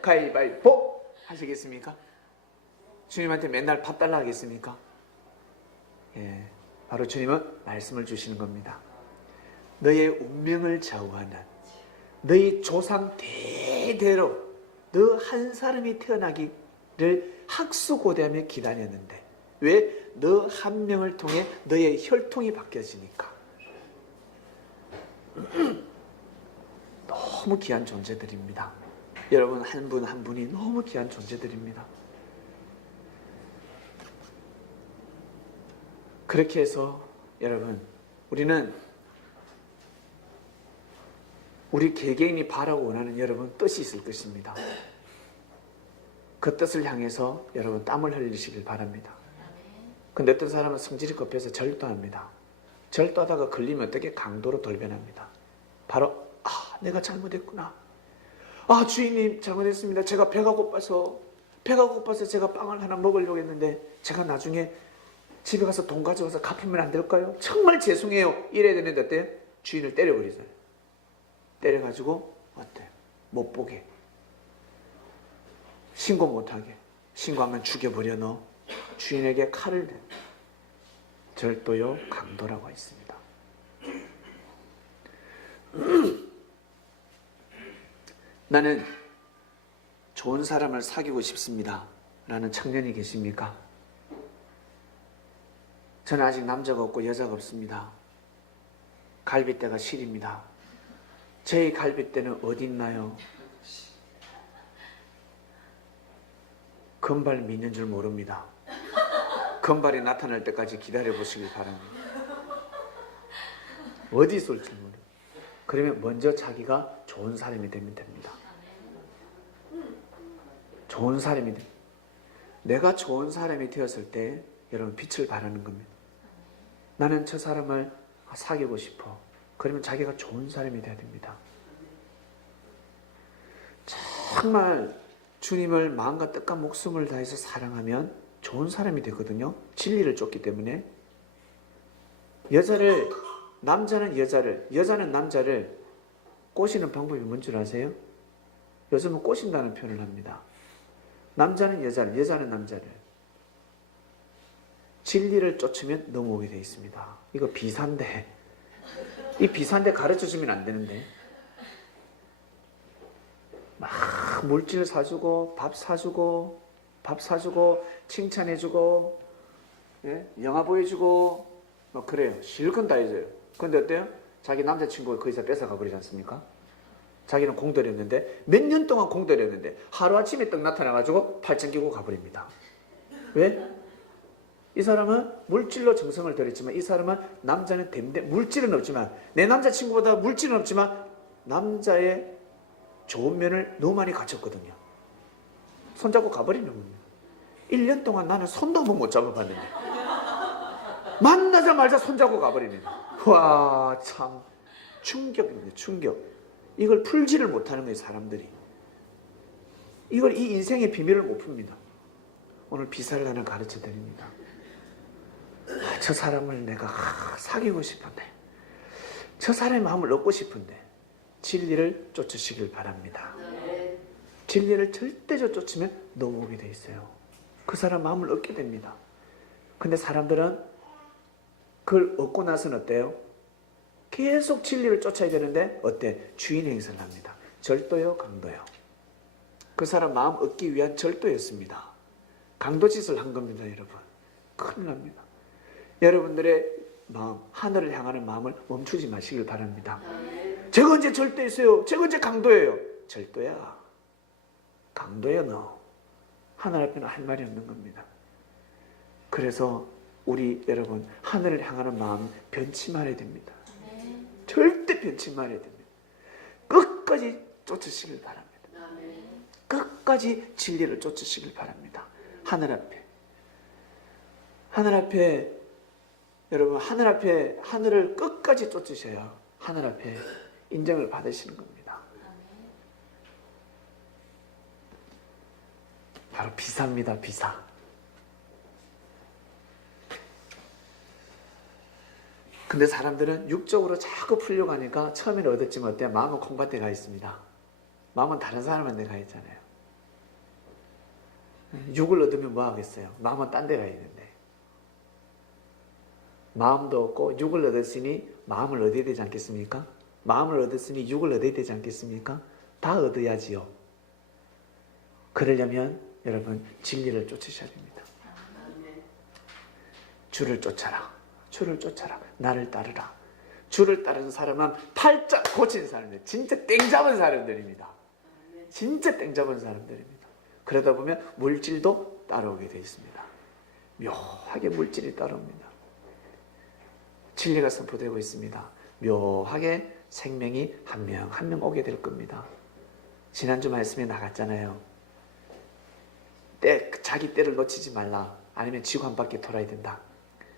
가위바위보 하시겠습니까? 주님한테 맨날 밥 달라 하겠습니까? 예, 바로 주님은 말씀을 주시는 겁니다. 너의 운명을 좌우하는, 너희 조상 대대로 너 한 사람이 태어나기를 학수고대하며 기다렸는데 왜? 너 한 명을 통해 너의 혈통이 바뀌어지니까. 너무 귀한 존재들입니다. 여러분 한 분 한 분이 너무 귀한 존재들입니다. 그렇게 해서 여러분 우리는 우리 개개인이 바라고 원하는 여러분 뜻이 있을 것입니다. 그 뜻을 향해서 여러분 땀을 흘리시길 바랍니다. 근데 어떤 사람은 성질이 급해서 절도합니다. 절도하다가 걸리면 어떻게? 강도로 돌변합니다. 바로 내가 잘못했구나. 주인님 잘못했습니다. 제가 배가 고파서 제가 빵을 하나 먹으려고 했는데 제가 나중에 집에 가서 돈 가져와서 갚으면 안 될까요? 정말 죄송해요. 이래야 되는데 어때요? 주인을 때려버리잖아요. 때려가지고 어때요? 못 보게, 신고 못하게, 신고하면 죽여버려. 너 주인에게 칼을 대. 절도요 강도라고 했습니다. 나는 좋은 사람을 사귀고 싶습니다 라는 청년이 계십니까? 저는 아직 남자가 없고 여자가 없습니다. 갈비뼈가 시립니다. 제 갈빗대는 어디 있나요? 금발 믿는 줄 모릅니다. 금발이 나타날 때까지 기다려 보시길 바랍니다. 어디 쏠지 모르. 그러면 먼저 자기가 좋은 사람이 되면 됩니다. 좋은 사람이 돼. 내가 좋은 사람이 되었을 때 여러분 빛을 발하는 겁니다. 나는 저 사람을 사귀고 싶어. 그러면 자기가 좋은 사람이 돼야 됩니다. 정말 주님을 마음과 뜻과 목숨을 다해서 사랑하면 좋은 사람이 되거든요. 진리를 쫓기 때문에. 남자는 여자는 남자를 꼬시는 방법이 뭔 줄 아세요? 요즘은 꼬신다는 표현을 합니다. 남자는 여자는 남자를. 진리를 쫓으면 넘어오게 되어 있습니다. 이거 비사인데. 이 비사인데 가르쳐주면 안 되는데. 막 물질 사주고 밥 사주고 칭찬해주고 영화 보여주고 뭐 그래요. 실컷 다 해줘요. 근데 어때요? 자기 남자친구가 거기서 뺏어가 버리지 않습니까? 자기는 공들였는데 몇 년 동안 공들였는데 하루아침에 떡 나타나가지고 팔짱 끼고 가버립니다. 왜? 이 사람은 물질로 정성을 들였지만 이 사람은 남자는 물질은 없지만 내 남자친구보다 물질은 없지만 남자의 좋은 면을 너무 많이 갖췄거든요. 손잡고 가버리는 겁니다. 1년 동안 나는 손도 한번 못 잡아봤는데 만나자마자 손잡고 가버리는 거예요. 와, 참 충격입니다. 충격. 이걸 풀지를 못하는 거예요. 사람들이. 이걸 이 인생의 비밀을 못 풉니다. 오늘 비사를 하나 가르쳐 드립니다. 저 사람을 내가 사귀고 싶은데 저 사람의 마음을 얻고 싶은데 진리를 쫓으시길 바랍니다. 진리를 절대적으로 쫓으면 넘어오게 돼 있어요. 그 사람 마음을 얻게 됩니다. 근데 사람들은 그걸 얻고 나서는 어때요? 계속 진리를 쫓아야 되는데 어때? 주인 행세를 합니다. 절도요, 강도요. 그 사람 마음 얻기 위한 절도였습니다. 강도짓을 한 겁니다, 여러분. 큰일 납니다. 여러분들의 마음, 하늘을 향하는 마음을 멈추지 마시길 바랍니다. 제가 언제 절도했어요? 제가 언제 강도예요? 절도야. 강도야 너. 하늘 앞에는 할 말이 없는 겁니다. 그래서 우리 여러분 하늘을 향하는 마음 변치 말아야 됩니다. 절대 변치 말아야 됩니다. 끝까지 쫓으시길 바랍니다. 끝까지 진리를 쫓으시길 바랍니다. 하늘 앞에 여러분 하늘을 끝까지 쫓으셔야 하늘 앞에 인정을 받으시는 겁니다. 바로 비사입니다. 비사. 근데 사람들은 육적으로 자꾸 풀려고 하니까 처음에는 얻었지만 어때요? 마음은 콩밭에 가 있습니다. 마음은 다른 사람한테 가 있잖아요. 육을 얻으면 뭐 하겠어요? 마음은 딴 데 가 있는데. 마음도 얻고 육을 얻었으니 마음을 얻어야 되지 않겠습니까? 마음을 얻었으니 육을 얻어야 되지 않겠습니까? 다 얻어야지요. 그러려면 여러분 진리를 쫓으셔야 됩니다. 주를 쫓아라. 주를 쫓아라. 나를 따르라. 주를 따르는 사람은 팔짝 고친 사람들. 진짜 땡 잡은 사람들입니다. 진짜 땡 잡은 사람들입니다. 그러다 보면 물질도 따라오게 되어 있습니다. 묘하게 물질이 따라옵니다. 진리가 선포되고 있습니다. 묘하게 생명이 한 명 한 명 오게 될 겁니다. 지난주 말씀에 나갔잖아요. 자기 때를 놓치지 말라. 아니면 지구 한 바퀴 돌아야 된다.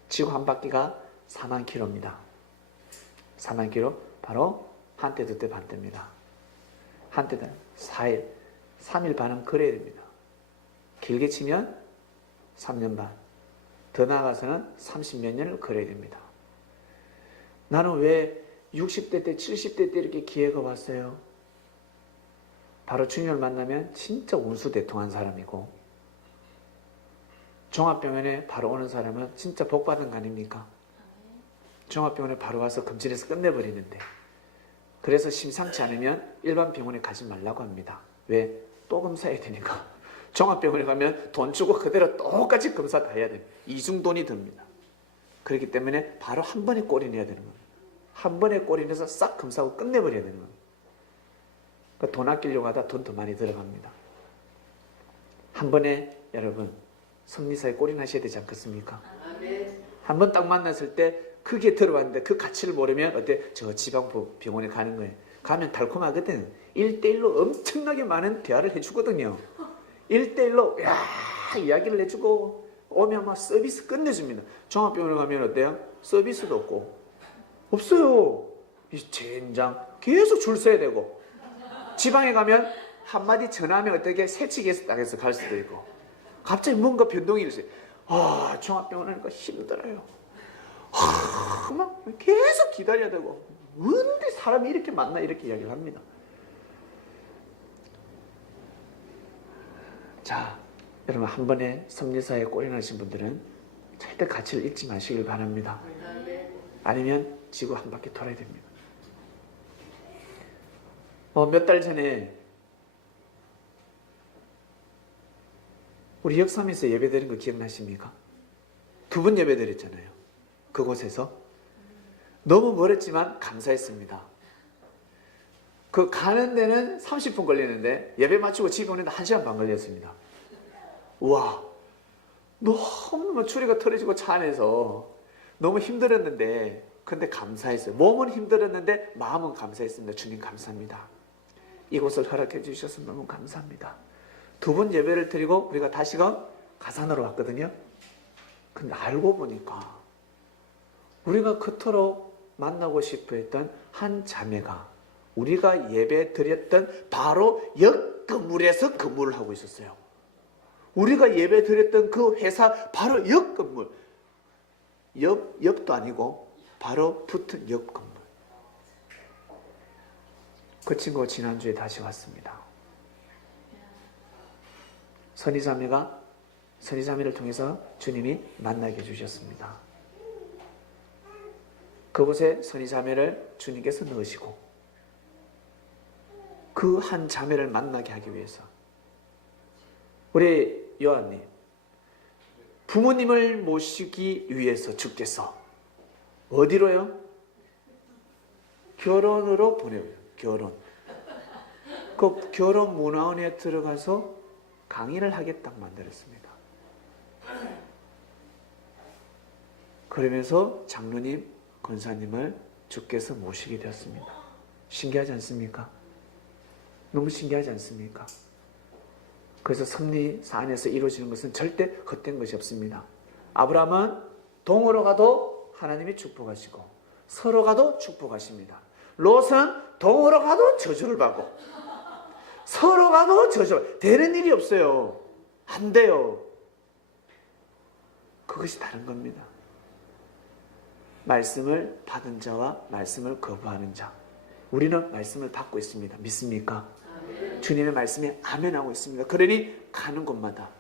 지구 한 바퀴가 4만 킬로입니다. 4만 킬로 바로 한 때, 두 때, 반 때입니다. 한 때는 4일, 3일 반은 걸어야 됩니다. 길게 치면 3년 반, 더 나아가서는 30몇 년을 걸어야 됩니다. 나는 왜 60대 때, 70대 때 이렇게 기회가 왔어요? 바로 주님을 만나면 진짜 운수대통한 사람이고 종합병원에 바로 오는 사람은 진짜 복받은 거 아닙니까? 종합병원에 바로 와서 검진해서 끝내버리는데 그래서 심상치 않으면 일반 병원에 가지 말라고 합니다. 왜? 또 검사해야 되니까. 종합병원에 가면 돈 주고 그대로 똑같이 검사 다 해야 됩니다. 이중돈이 듭니다. 그렇기 때문에 바로 한 번에 꼬리내야 되는 겁니다. 한 번에 꼬리내서 싹 검사하고 끝내버려야 되는 겁니다. 그 돈 아끼려고 하다 돈 더 많이 들어갑니다. 한 번에 여러분 성리사에 꼴인하셔야 되지 않겠습니까? 한 번 딱 만났을 때 크게 들어봤는데 그 가치를 모르면 어때? 저 지방병원에 가는 거예요. 가면 달콤하거든. 1대1로 엄청나게 많은 대화를 해주거든요. 1대1로 야 이야기를 해주고 오면 막 서비스 끝내줍니다. 종합병원에 가면 어때요? 서비스도 없어요. 이 젠장 계속 줄 서야 되고, 지방에 가면 한마디 전화하면 어떻게 새치기에서 딱해서 갈 수도 있고, 갑자기 뭔가 변동이 있어요. 종합병원 하니까 힘들어요. 막 계속 기다려야 되고, 언제 사람이 이렇게 많나 이렇게 이야기를 합니다. 자, 여러분 한 번에 섭리사에 꼴인하신 분들은 절대 가치를 잊지 마시길 바랍니다. 아니면 지구 한 바퀴 돌아야 됩니다. 몇 달 전에 우리 역삼에서 예배드린 거 기억나십니까? 2번 예배드렸잖아요. 그곳에서 너무 멀었지만 감사했습니다. 그 가는 데는 30분 걸리는데 예배 마치고 집에 오는데 1시간 반 걸렸습니다. 우와, 너무 추리가 털어지고 차 안에서 너무 힘들었는데, 근데 감사했어요. 몸은 힘들었는데 마음은 감사했습니다. 주님 감사합니다. 이곳을 허락해 주셔서 너무 감사합니다. 2번 예배를 드리고 우리가 다시금 가산으로 왔거든요. 근데 알고 보니까 우리가 그토록 만나고 싶어 했던 한 자매가 우리가 예배 드렸던 바로 옆 건물에서 근무를 하고 있었어요. 우리가 예배 드렸던 그 회사 바로 옆 건물, 옆도 아니고 바로 붙은 옆 건물. 그 친구가 지난주에 다시 왔습니다. 선지자매를 통해서 주님이 만나게 해주셨습니다. 그곳에 선지자매를 주님께서 넣으시고 그 한 자매를 만나게 하기 위해서 우리 요한님, 부모님을 모시기 위해서 주께서 어디로요? 결혼으로 보내요. 결혼. 그 결혼 문화원에 들어가서 강의를 하겠다고 만들었습니다. 그러면서 장로님, 권사님을 주께서 모시게 되었습니다. 신기하지 않습니까? 너무 신기하지 않습니까? 그래서 섭리사 안에서 이루어지는 것은 절대 헛된 것이 없습니다. 아브라함은 동으로 가도 하나님이 축복하시고 서로 가도 축복하십니다. 롯은 동으로 가도 저주를 받고 서로 가도 저주. 되는 일이 없어요. 안 돼요. 그것이 다른 겁니다. 말씀을 받은 자와 말씀을 거부하는 자. 우리는 말씀을 받고 있습니다. 믿습니까? 주님의 말씀에 아멘하고 있습니다. 그러니 가는 곳마다,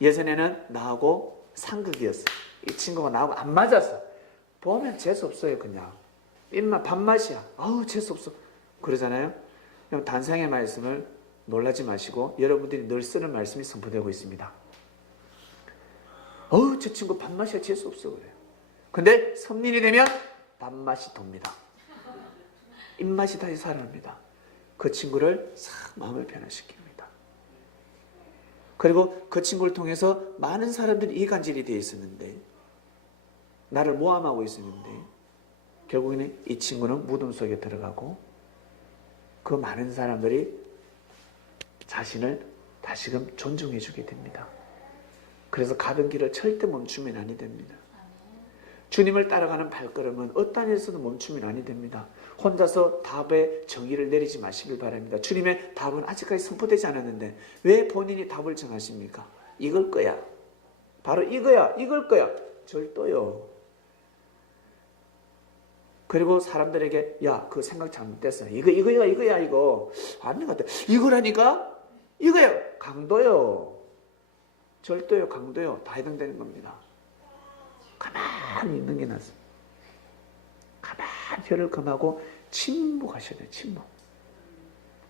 예전에는 나하고 상극이었어요. 이 친구가 나하고 안 맞았어. 보면 재수없어요. 그냥 입맛 밥맛이야. 아우 재수없어 그러잖아요. 그럼 단상의 말씀을 놀라지 마시고 여러분들이 늘 쓰는 말씀이 선포되고 있습니다. 저 친구 밥맛이야 재수없어 그래요. 근데 섭린이 되면 밥맛이 돕니다. 입맛이 다시 살아납니다. 그 친구를 싹 마음을 변화시킵니다. 그리고 그 친구를 통해서 많은 사람들이 이간질이 되어 있었는데, 나를 모함하고 있었는데, 결국에는 이 친구는 무덤 속에 들어가고 그 많은 사람들이 자신을 다시금 존중해 주게 됩니다. 그래서 가던 길을 절대 멈추면 아니 됩니다. 주님을 따라가는 발걸음은 어떤 일에서도 멈추면 아니 됩니다. 혼자서 답의 정의를 내리지 마시길 바랍니다. 주님의 답은 아직까지 선포되지 않았는데 왜 본인이 답을 정하십니까? 이걸 거야. 바로 이거야. 이걸 거야. 절도요. 그리고 사람들에게 야, 그 생각 잘못됐어. 이거야. 이거. 아닌 것 같아. 이거라니까? 이거야. 강도요. 절도요. 강도요. 다 해당되는 겁니다. 가만히 있는 게 낫습니다. 가만히 혀를 금하고 침묵하셔야 돼요. 침묵.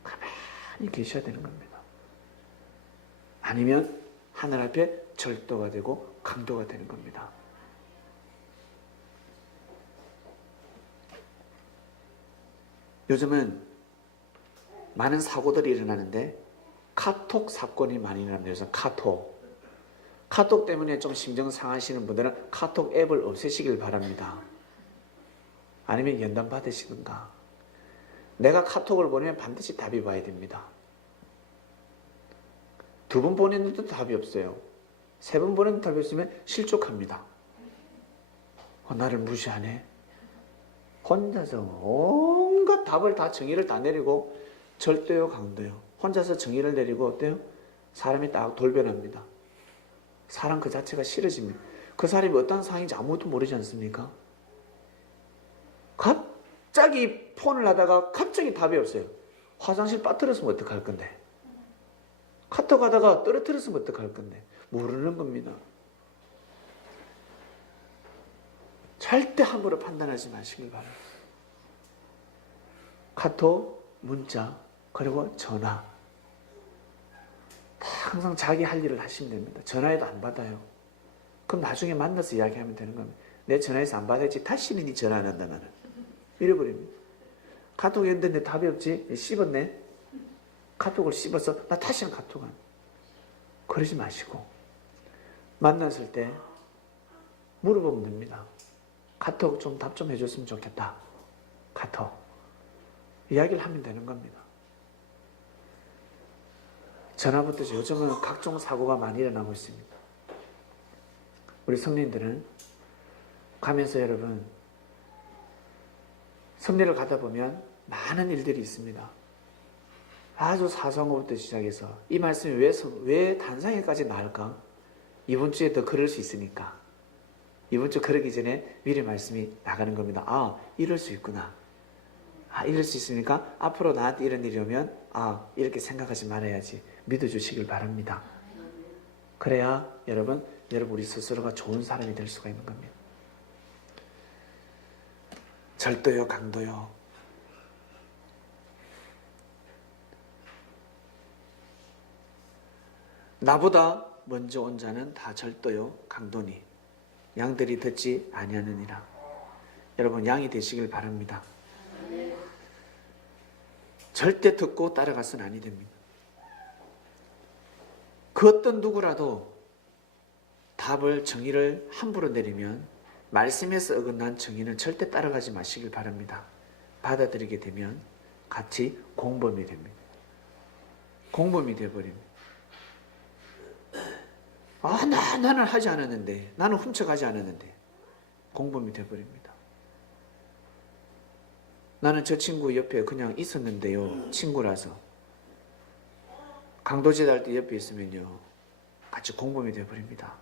가만히 계셔야 되는 겁니다. 아니면 하늘 앞에 절도가 되고 강도가 되는 겁니다. 요즘은 많은 사고들이 일어나는데 카톡 사건이 많이 일어납니다. 그래서 카톡 때문에 좀 심정 상하시는 분들은 카톡 앱을 없애시길 바랍니다. 아니면 연단 받으시든가. 내가 카톡을 보내면 반드시 답이 와야 됩니다. 2번 보냈는데도 답이 없어요. 3번 보냈는데 답이 없으면 실족합니다. 나를 무시하네. 혼자서 온갖 답을 다 정의를 다 내리고 절대요 강도요. 혼자서 정의를 내리고 어때요? 사람이 딱 돌변합니다. 사람 그 자체가 싫어집니다. 그 사람이 어떤 상황인지 아무것도 모르지 않습니까? 갑자기 폰을 하다가 갑자기 답이 없어요. 화장실 빠뜨렸으면 어떡할 건데? 카톡 하다가 떨어뜨렸으면 어떡할 건데? 모르는 겁니다. 절대 함부로 판단하지 마시길 바랍니다. 카톡, 문자, 그리고 전화. 다 항상 자기 할 일을 하시면 됩니다. 전화해도 안 받아요. 그럼 나중에 만나서 이야기하면 되는 겁니다. 내 전화해서 안 받았지 다시는 네 전화 안 한다 나는. 이래버립니다. 카톡 했는데 답이 없지? 씹었네? 카톡을 씹어서 나 다시는 카톡 안. 그러지 마시고 만났을 때 물어보면 됩니다. 카톡 좀 답 좀 해줬으면 좋겠다. 카톡. 이야기를 하면 되는 겁니다. 전화부터 요즘은 각종 사고가 많이 일어나고 있습니다. 우리 성린들은 가면서 여러분 성례를 가다 보면 많은 일들이 있습니다. 아주 사소한 것부터 시작해서 이 말씀이 왜 단상에까지 나을까? 이번 주에 더 그럴 수 있으니까. 이번 주 그러기 전에 미리 말씀이 나가는 겁니다. 아, 이럴 수 있구나. 아, 이럴 수 있으니까 앞으로 나한테 이런 일이 오면 아, 이렇게 생각하지 말아야지. 믿어주시길 바랍니다. 그래야 여러분 우리 스스로가 좋은 사람이 될 수가 있는 겁니다. 절도요, 강도요. 나보다 먼저 온 자는 다 절도요, 강도니 양들이 듣지 아니하느니라. 여러분 양이 되시길 바랍니다. 절대 듣고 따라가서는 아니 됩니다. 그 어떤 누구라도 답을 정의를 함부로 내리면 말씀에서 어긋난 정의는 절대 따라가지 마시길 바랍니다. 받아들이게 되면 같이 공범이 됩니다. 공범이 되어버립니다. 아, 나는 하지 않았는데, 나는 훔쳐가지 않았는데 공범이 되어버립니다. 나는 저 친구 옆에 그냥 있었는데요, 친구라서. 강도짓 할 때 옆에 있으면요 같이 공범이 되어버립니다.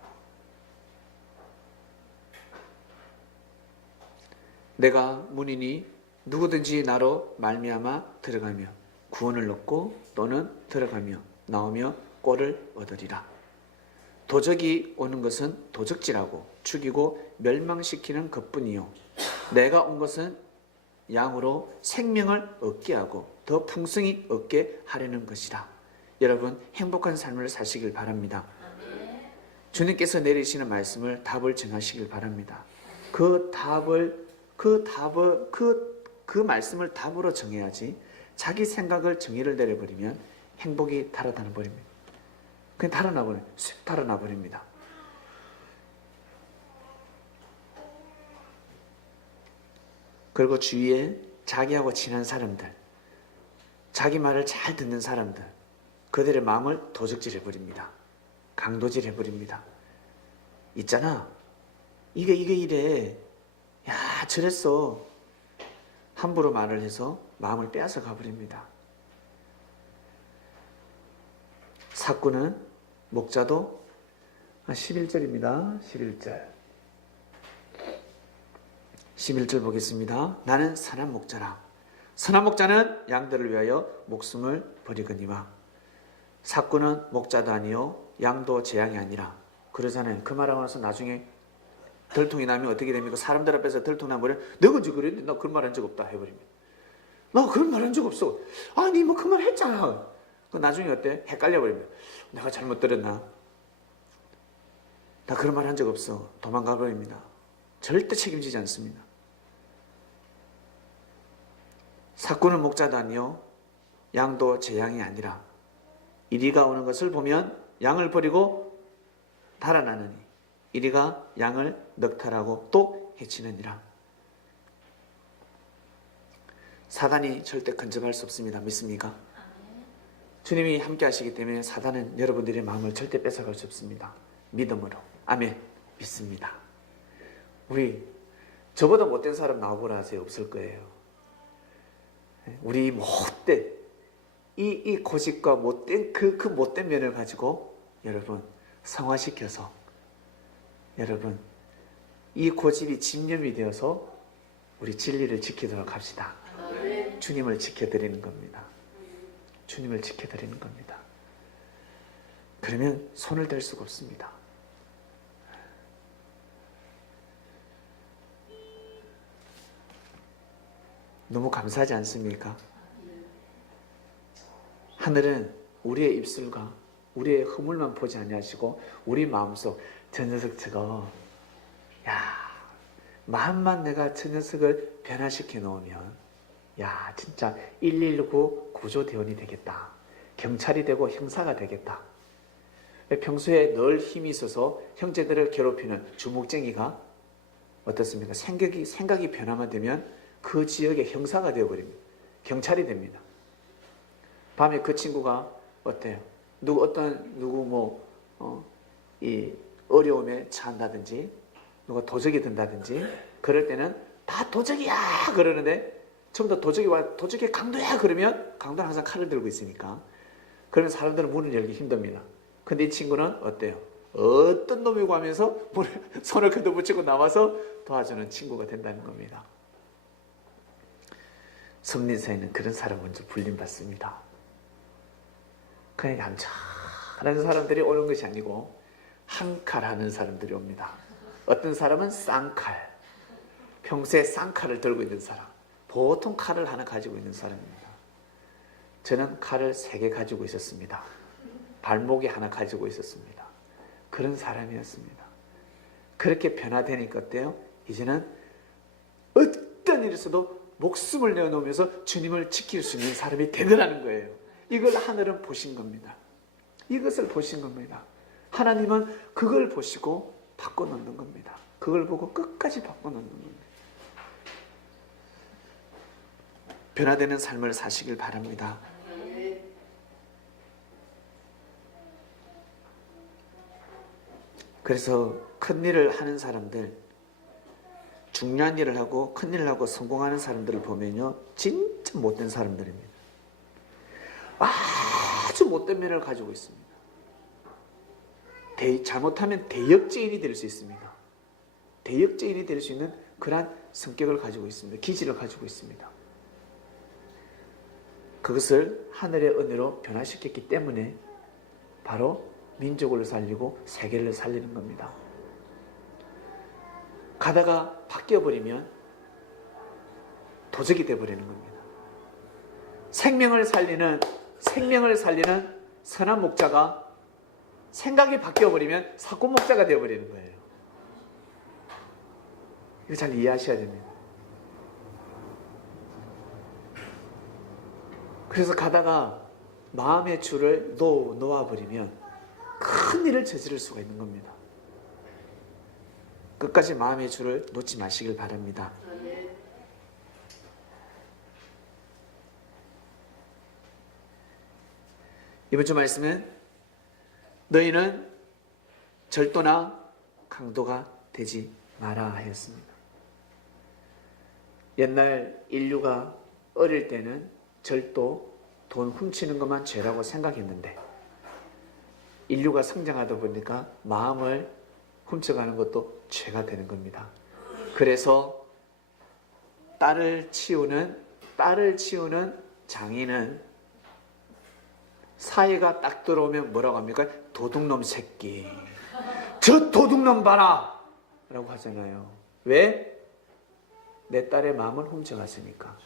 내가 문이니 누구든지 나로 말미암아 들어가며 구원을 얻고 또는 들어가며 나오며 꼴을 얻으리라. 도적이 오는 것은 도적질하고 죽이고 멸망시키는 것뿐이요 내가 온 것은 양으로 생명을 얻게 하고 더 풍성히 얻게 하려는 것이라. 여러분 행복한 삶을 사시길 바랍니다. 주님께서 내리시는 말씀을 답을 정하시길 바랍니다. 그 말씀을 답으로 정해야지 자기 생각을 정의를 내려버리면 행복이 달아나 버립니다. 그냥 달아나 버립니다. 그리고 주위에 자기하고 친한 사람들, 자기 말을 잘 듣는 사람들, 그들의 마음을 도적질해 버립니다. 강도질해 버립니다. 있잖아, 이게 이래, 야 저랬어, 함부로 말을 해서 마음을 빼앗아 가버립니다. 사꾼은 목자도 11절입니다. 11절 보겠습니다. 나는 선한 목자라. 선한 목자는 양들을 위하여 목숨을 버리거니와 사꾼은 목자도 아니요 양도 재앙이 아니라. 그러잖아요. 그 말하고 나서 나중에 들통이 나면 어떻게 됩니까? 사람들 앞에서 들통 나면 내가 언제 그랬는데 나 그런 말 한 적 없다 해버립니다. 나 그런 말 한 적 없어. 아니 뭐 그 말 했잖아. 그 나중에 어때? 헷갈려 버립니다. 내가 잘못 들었나? 나 그런 말 한 적 없어. 도망가 버립니다. 절대 책임지지 않습니다. 사꾼은 목자도 아니요 양도 제 양이 아니라 이리가 오는 것을 보면 양을 버리고 달아나느니 이리가 양을 넉탈하고 또 해치느니라. 사단이 절대 근접할 수 없습니다. 믿습니까? 주님이 함께 하시기 때문에 사단은 여러분들의 마음을 절대 뺏어갈 수 없습니다. 믿음으로. 아멘. 믿습니다. 우리 저보다 못된 사람 나오보라 하세요. 없을 거예요. 우리 못된 이 고집과 못된 그 못된 면을 가지고 여러분 성화시켜서 여러분 이 고집이 집념이 되어서 우리 진리를 지키도록 합시다. 주님을 지켜드리는 겁니다. 주님을 지켜드리는 겁니다. 그러면 손을 댈 수가 없습니다. 너무 감사하지 않습니까? 하늘은 우리의 입술과 우리의 허물만 보지 아니하시고 우리 마음속 저 녀석 저거 마음만 내가 저 녀석을 변화시켜 놓으면 진짜 119 구조대원이 되겠다. 경찰이 되고 형사가 되겠다. 평소에 늘 힘이 있어서 형제들을 괴롭히는 주먹쟁이가 어떻습니까? 생각이 변화만 되면 그 지역의 형사가 되어버립니다. 경찰이 됩니다. 밤에 그 친구가 어때요? 이 어려움에 처한다든지 누가 도적이 든다든지 그럴 때는 다 도적이야 그러는데 처음 더 도적이 강도야 그러면 강도는 항상 칼을 들고 있으니까 그러면 사람들은 문을 열기 힘듭니다. 근데 이 친구는 어때요? 어떤 놈이고 하면서 손을 걷어붙이고 나와서 도와주는 친구가 된다는 겁니다. 섭리사에는 그런 사람 먼저 불림받습니다. 그러니까 얌전한 사람들이 오는 것이 아니고 한 칼 하는 사람들이 옵니다. 어떤 사람은 쌍칼, 평소에 쌍칼을 들고 있는 사람, 보통 칼을 하나 가지고 있는 사람입니다. 저는 칼을 3개 가지고 있었습니다. 발목에 하나 가지고 있었습니다. 그런 사람이었습니다. 그렇게 변화되니까 어때요? 이제는 어떤 일이 있어도 목숨을 내어놓으면서 주님을 지킬 수 있는 사람이 되더라는 거예요. 이걸 하늘은 보신 겁니다. 이것을 보신 겁니다. 하나님은 그걸 보시고 바꿔놓는 겁니다. 그걸 보고 끝까지 바꿔놓는 겁니다. 변화되는 삶을 사시길 바랍니다. 그래서 큰 일을 하는 사람들, 중요한 일을 하고 큰 일을 하고 성공하는 사람들을 보면요, 진짜 못된 사람들입니다. 아주 못된 면을 가지고 있습니다. 잘못하면 대역죄인이 될 수 있습니다. 대역죄인이 될 수 있는 그러한 성격을 가지고 있습니다. 기질을 가지고 있습니다. 그것을 하늘의 은혜로 변화시켰기 때문에 바로 민족을 살리고 세계를 살리는 겁니다. 가다가 바뀌어버리면 도적이 되어버리는 겁니다. 생명을 살리는 선한 목자가 생각이 바뀌어버리면 사고 목자가 되어버리는 거예요. 이거 잘 이해하셔야 됩니다. 그래서 가다가 마음의 줄을 놓아버리면 큰 일을 저지를 수가 있는 겁니다. 끝까지 마음의 줄을 놓지 마시길 바랍니다. 이번 주 말씀은 너희는 절도나 강도가 되지 마라 하였습니다. 옛날 인류가 어릴 때는 절도, 돈 훔치는 것만 죄라고 생각했는데 인류가 성장하다 보니까 마음을 훔쳐가는 것도 죄가 되는 겁니다. 그래서 딸을 치우는 장인은 사회가 딱 들어오면 뭐라고 합니까? 도둑놈 새끼, 저 도둑놈 봐라 라고 하잖아요. 왜? 내 딸의 마음을 훔쳐갔으니까.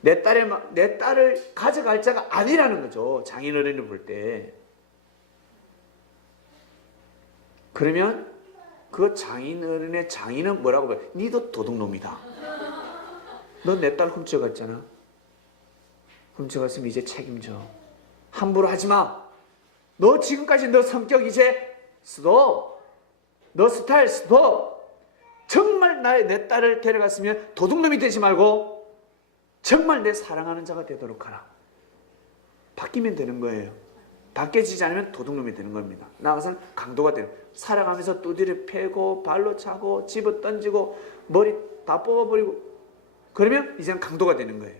내 딸을 가져갈 자가 아니라는 거죠. 장인어른을 볼 때. 그러면 그 장인어른의 장인은 뭐라고 봐요? 니도 도둑놈이다. 너 내 딸 훔쳐갔잖아. 훔쳐갔으면 이제 책임져. 함부로 하지 마. 너 지금까지 너 성격 이제 스톱. 너 스타일 스톱. 정말 내 딸을 데려갔으면 도둑놈이 되지 말고 정말 내 사랑하는 자가 되도록 하라. 바뀌면 되는 거예요. 바뀌어지지 않으면 도둑놈이 되는 겁니다. 나아가서는 강도가 되는 거예요. 살아가면서 두드려 패고 발로 차고 집어 던지고 머리 다 뽑아버리고 그러면 이제는 강도가 되는 거예요.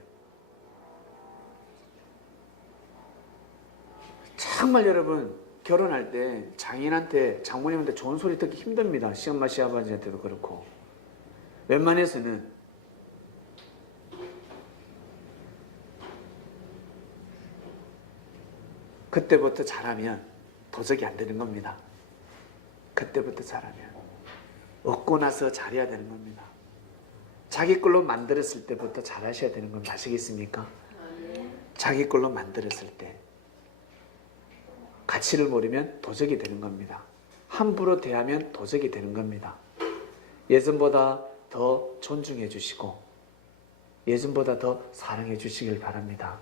정말 여러분 결혼할 때 장인한테 장모님한테 좋은 소리 듣기 힘듭니다. 시엄마 시아버지한테도 그렇고 웬만해서는 그때부터 잘하면 도적이 안 되는 겁니다. 그때부터 잘하면 얻고 나서 잘해야 되는 겁니다. 자기 걸로 만들었을 때부터 잘하셔야 되는 건 아시겠습니까? 자기 걸로 만들었을 때 가치를 모르면 도적이 되는 겁니다. 함부로 대하면 도적이 되는 겁니다. 예전보다 더 존중해 주시고 예전보다 더 사랑해 주시길 바랍니다.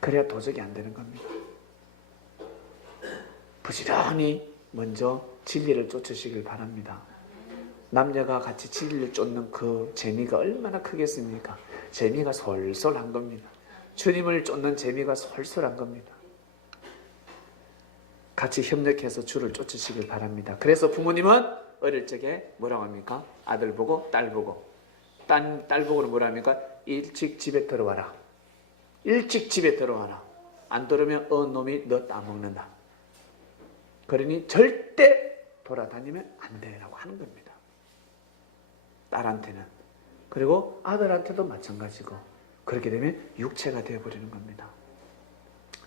그래야 도적이 안 되는 겁니다. 부지런히 먼저 진리를 쫓으시길 바랍니다. 남녀가 같이 진리를 쫓는 그 재미가 얼마나 크겠습니까? 재미가 솔솔한 겁니다. 주님을 쫓는 재미가 솔솔한 겁니다. 같이 협력해서 주를 쫓으시길 바랍니다. 그래서 부모님은 어릴 적에 뭐라고 합니까? 아들 보고 딸 보고 딸 보고는 뭐라 합니까? 일찍 집에 들어와라. 일찍 집에 들어와라. 안 들어오면 놈이 너 따먹는다. 그러니 절대 돌아다니면 안 되라고 하는 겁니다. 딸한테는. 그리고 아들한테도 마찬가지고 그렇게 되면 육체가 되어버리는 겁니다.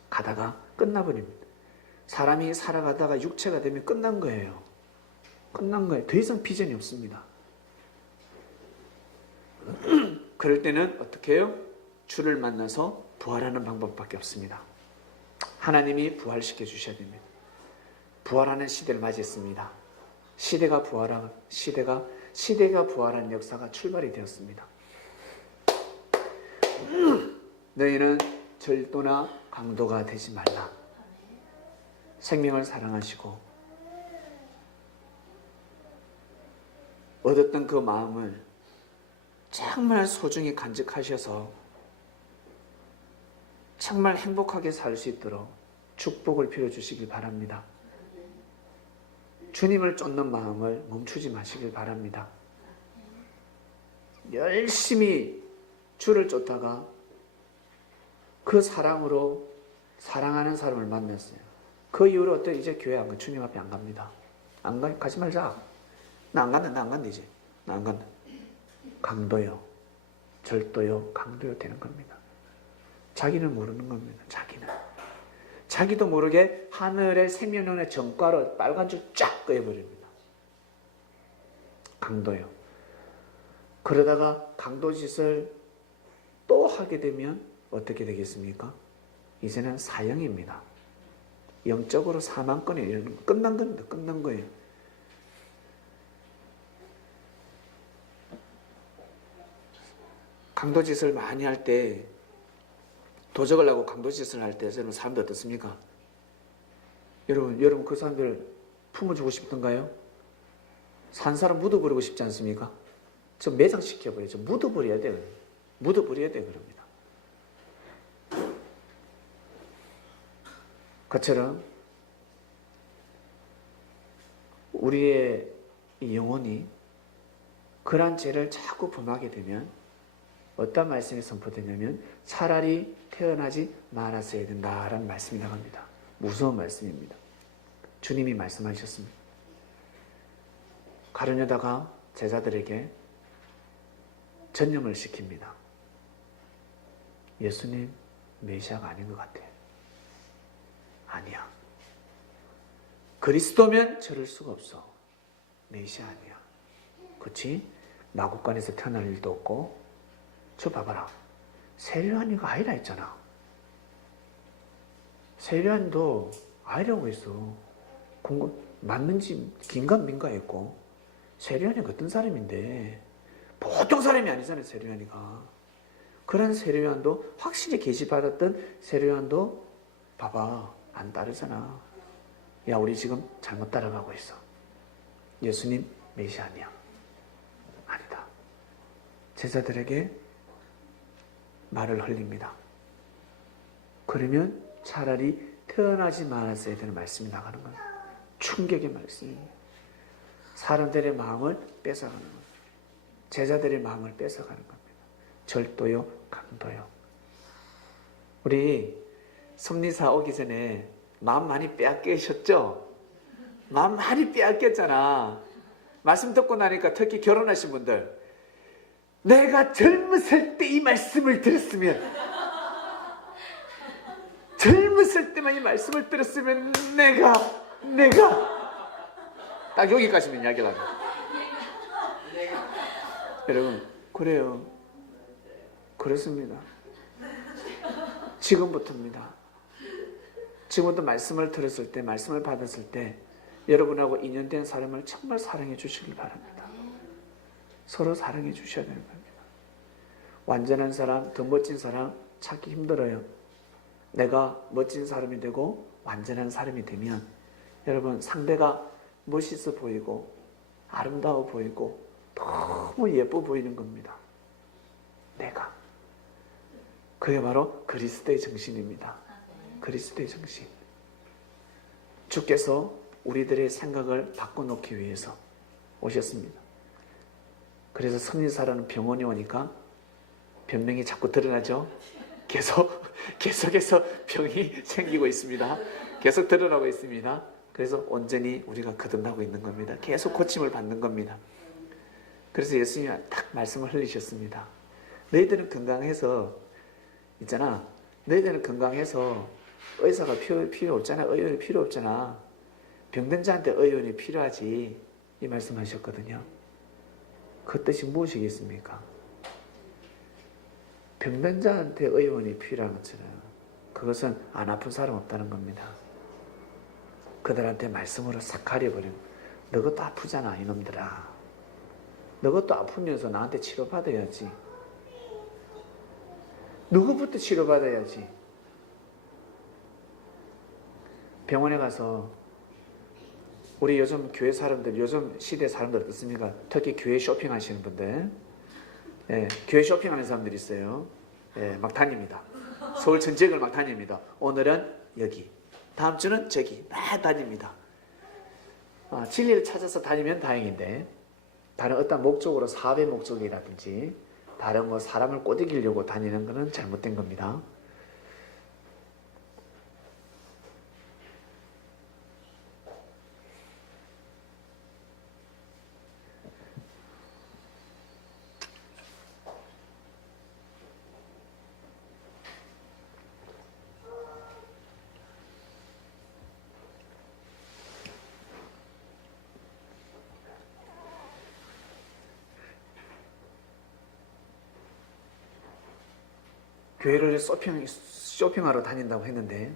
가다가 끝나버립니다. 사람이 살아가다가 육체가 되면 끝난 거예요. 끝난 거예요. 더 이상 비전이 없습니다. 그럴 때는 어떻게 해요? 주를 만나서 부활하는 방법밖에 없습니다. 하나님이 부활시켜 주셔야 됩니다. 부활하는 시대를 맞이했습니다. 시대가 부활한 역사가 출발이 되었습니다. 너희는 절도나 강도가 되지 말라. 생명을 사랑하시고 얻었던 그 마음을 정말 소중히 간직하셔서 정말 행복하게 살 수 있도록 축복을 빌어주시길 바랍니다. 주님을 쫓는 마음을 멈추지 마시길 바랍니다. 열심히 주를 쫓다가 그 사랑으로 사랑하는 사람을 만났어요. 그 이후로 어때? 이제 교회 안 가. 주님 앞에 안 갑니다. 안 가? 가지 말자. 나 안 간다 이제. 나 안 간다. 강도요. 절도요. 강도요 되는 겁니다. 자기는 모르는 겁니다. 자기도 모르게 하늘의 생명론의 정가로 빨간 줄 쫙 꺼여버립니다. 강도요. 그러다가 강도짓을 또 하게 되면 어떻게 되겠습니까? 이제는 사형입니다. 영적으로 사망권에 이르는 거 끝난 겁니다. 끝난 거예요. 강도짓을 많이 할 때 도적을 하고 강도짓을 할 때 저는 사람들 어떻습니까? 여러분 그 사람들 품어주고 싶던가요? 산 사람 묻어버리고 싶지 않습니까? 저 매장시켜버려요. 묻어버려야 돼. 묻어버려야 돼 그럽니다. 그처럼 우리의 이 영혼이 그러한 죄를 자꾸 범하게 되면 어떤 말씀이 선포되냐면 차라리 태어나지 말았어야 된다라는 말씀이 나갑니다. 무서운 말씀입니다. 주님이 말씀하셨습니다. 가룟유다가 제자들에게 전념을 시킵니다. 예수님 메시아가 아닌 것 같아. 아니야. 그리스도면 저럴 수가 없어. 메시아 아니야. 그렇지? 마국간에서 태어날 일도 없고 저 봐봐라. 세례요한이가 아이라 했잖아. 세례요한도 아이라고 했어. 맞는지 긴가민가 했고 세례요한이 어떤 사람인데 보통 사람이 아니잖아요. 세례요한이가. 그런 세례요한도 확실히 계시받았던 세례요한도 봐봐 안 따르잖아. 야 우리 지금 잘못 따라가고 있어. 예수님 메시아 아니야. 아니다. 제자들에게 말을 흘립니다. 그러면 차라리 태어나지 말았어야 되는 말씀이 나가는 거예요. 충격의 말씀이에요. 사람들의 마음을 뺏어가는 거예요. 제자들의 마음을 뺏어가는 겁니다. 절도요, 강도요. 우리 섭리사 오기 전에 마음 많이 빼앗기셨죠? 마음 많이 빼앗겼잖아. 말씀 듣고 나니까 특히 결혼하신 분들, 내가 젊었을 때 이 말씀을 들었으면, 젊었을 때만 이 말씀을 들었으면 내가 딱 여기까지만 이야기를 하죠. 여러분 그래요. 그렇습니다. 지금부터입니다. 지금부터 말씀을 들었을 때, 말씀을 받았을 때 여러분하고 인연된 사람을 정말 사랑해 주시길 바랍니다. 서로 사랑해 주셔야 되는 겁니다. 완전한 사람, 더 멋진 사람 찾기 힘들어요. 내가 멋진 사람이 되고 완전한 사람이 되면 여러분 상대가 멋있어 보이고 아름다워 보이고 너무 예뻐 보이는 겁니다. 내가. 그게 바로 그리스도의 정신입니다. 그리스도의 정신. 주께서 우리들의 생각을 바꿔놓기 위해서 오셨습니다. 그래서 섭리사라는 병원에 오니까 변명이 자꾸 드러나죠. 계속해서 병이 생기고 있습니다. 계속 드러나고 있습니다. 그래서 온전히 우리가 거듭나고 있는 겁니다. 계속 고침을 받는 겁니다. 그래서 예수님이 딱 말씀을 흘리셨습니다. 너희들은 건강해서 있잖아. 너희들은 건강해서 의사가 필요 없잖아. 의원이 필요 없잖아. 병든 자한테 의원이 필요하지. 이 말씀하셨거든요. 그 뜻이 무엇이겠습니까? 병든 자한테 의원이 필요한 것처럼 그것은 안 아픈 사람 없다는 겁니다. 그들한테 말씀으로 싹 가려버리는, 너것도 아프잖아 이놈들아. 너것도 아프면서 나한테 치료받아야지. 누구부터 치료받아야지. 병원에 가서 우리 요즘 교회 사람들, 요즘 시대 사람들 어떻습니까? 특히 교회 쇼핑하시는 분들, 교회 쇼핑하는 사람들이 있어요. 막 다닙니다. 서울 전역을 막 다닙니다. 오늘은 여기, 다음 주는 저기 막 다닙니다. 진리를 찾아서 다니면 다행인데 다른 어떤 목적으로, 사업의 목적이라든지 다른 뭐 사람을 꼬드기려고 다니는 것은 잘못된 겁니다. 교회를 쇼핑하러 다닌다고 했는데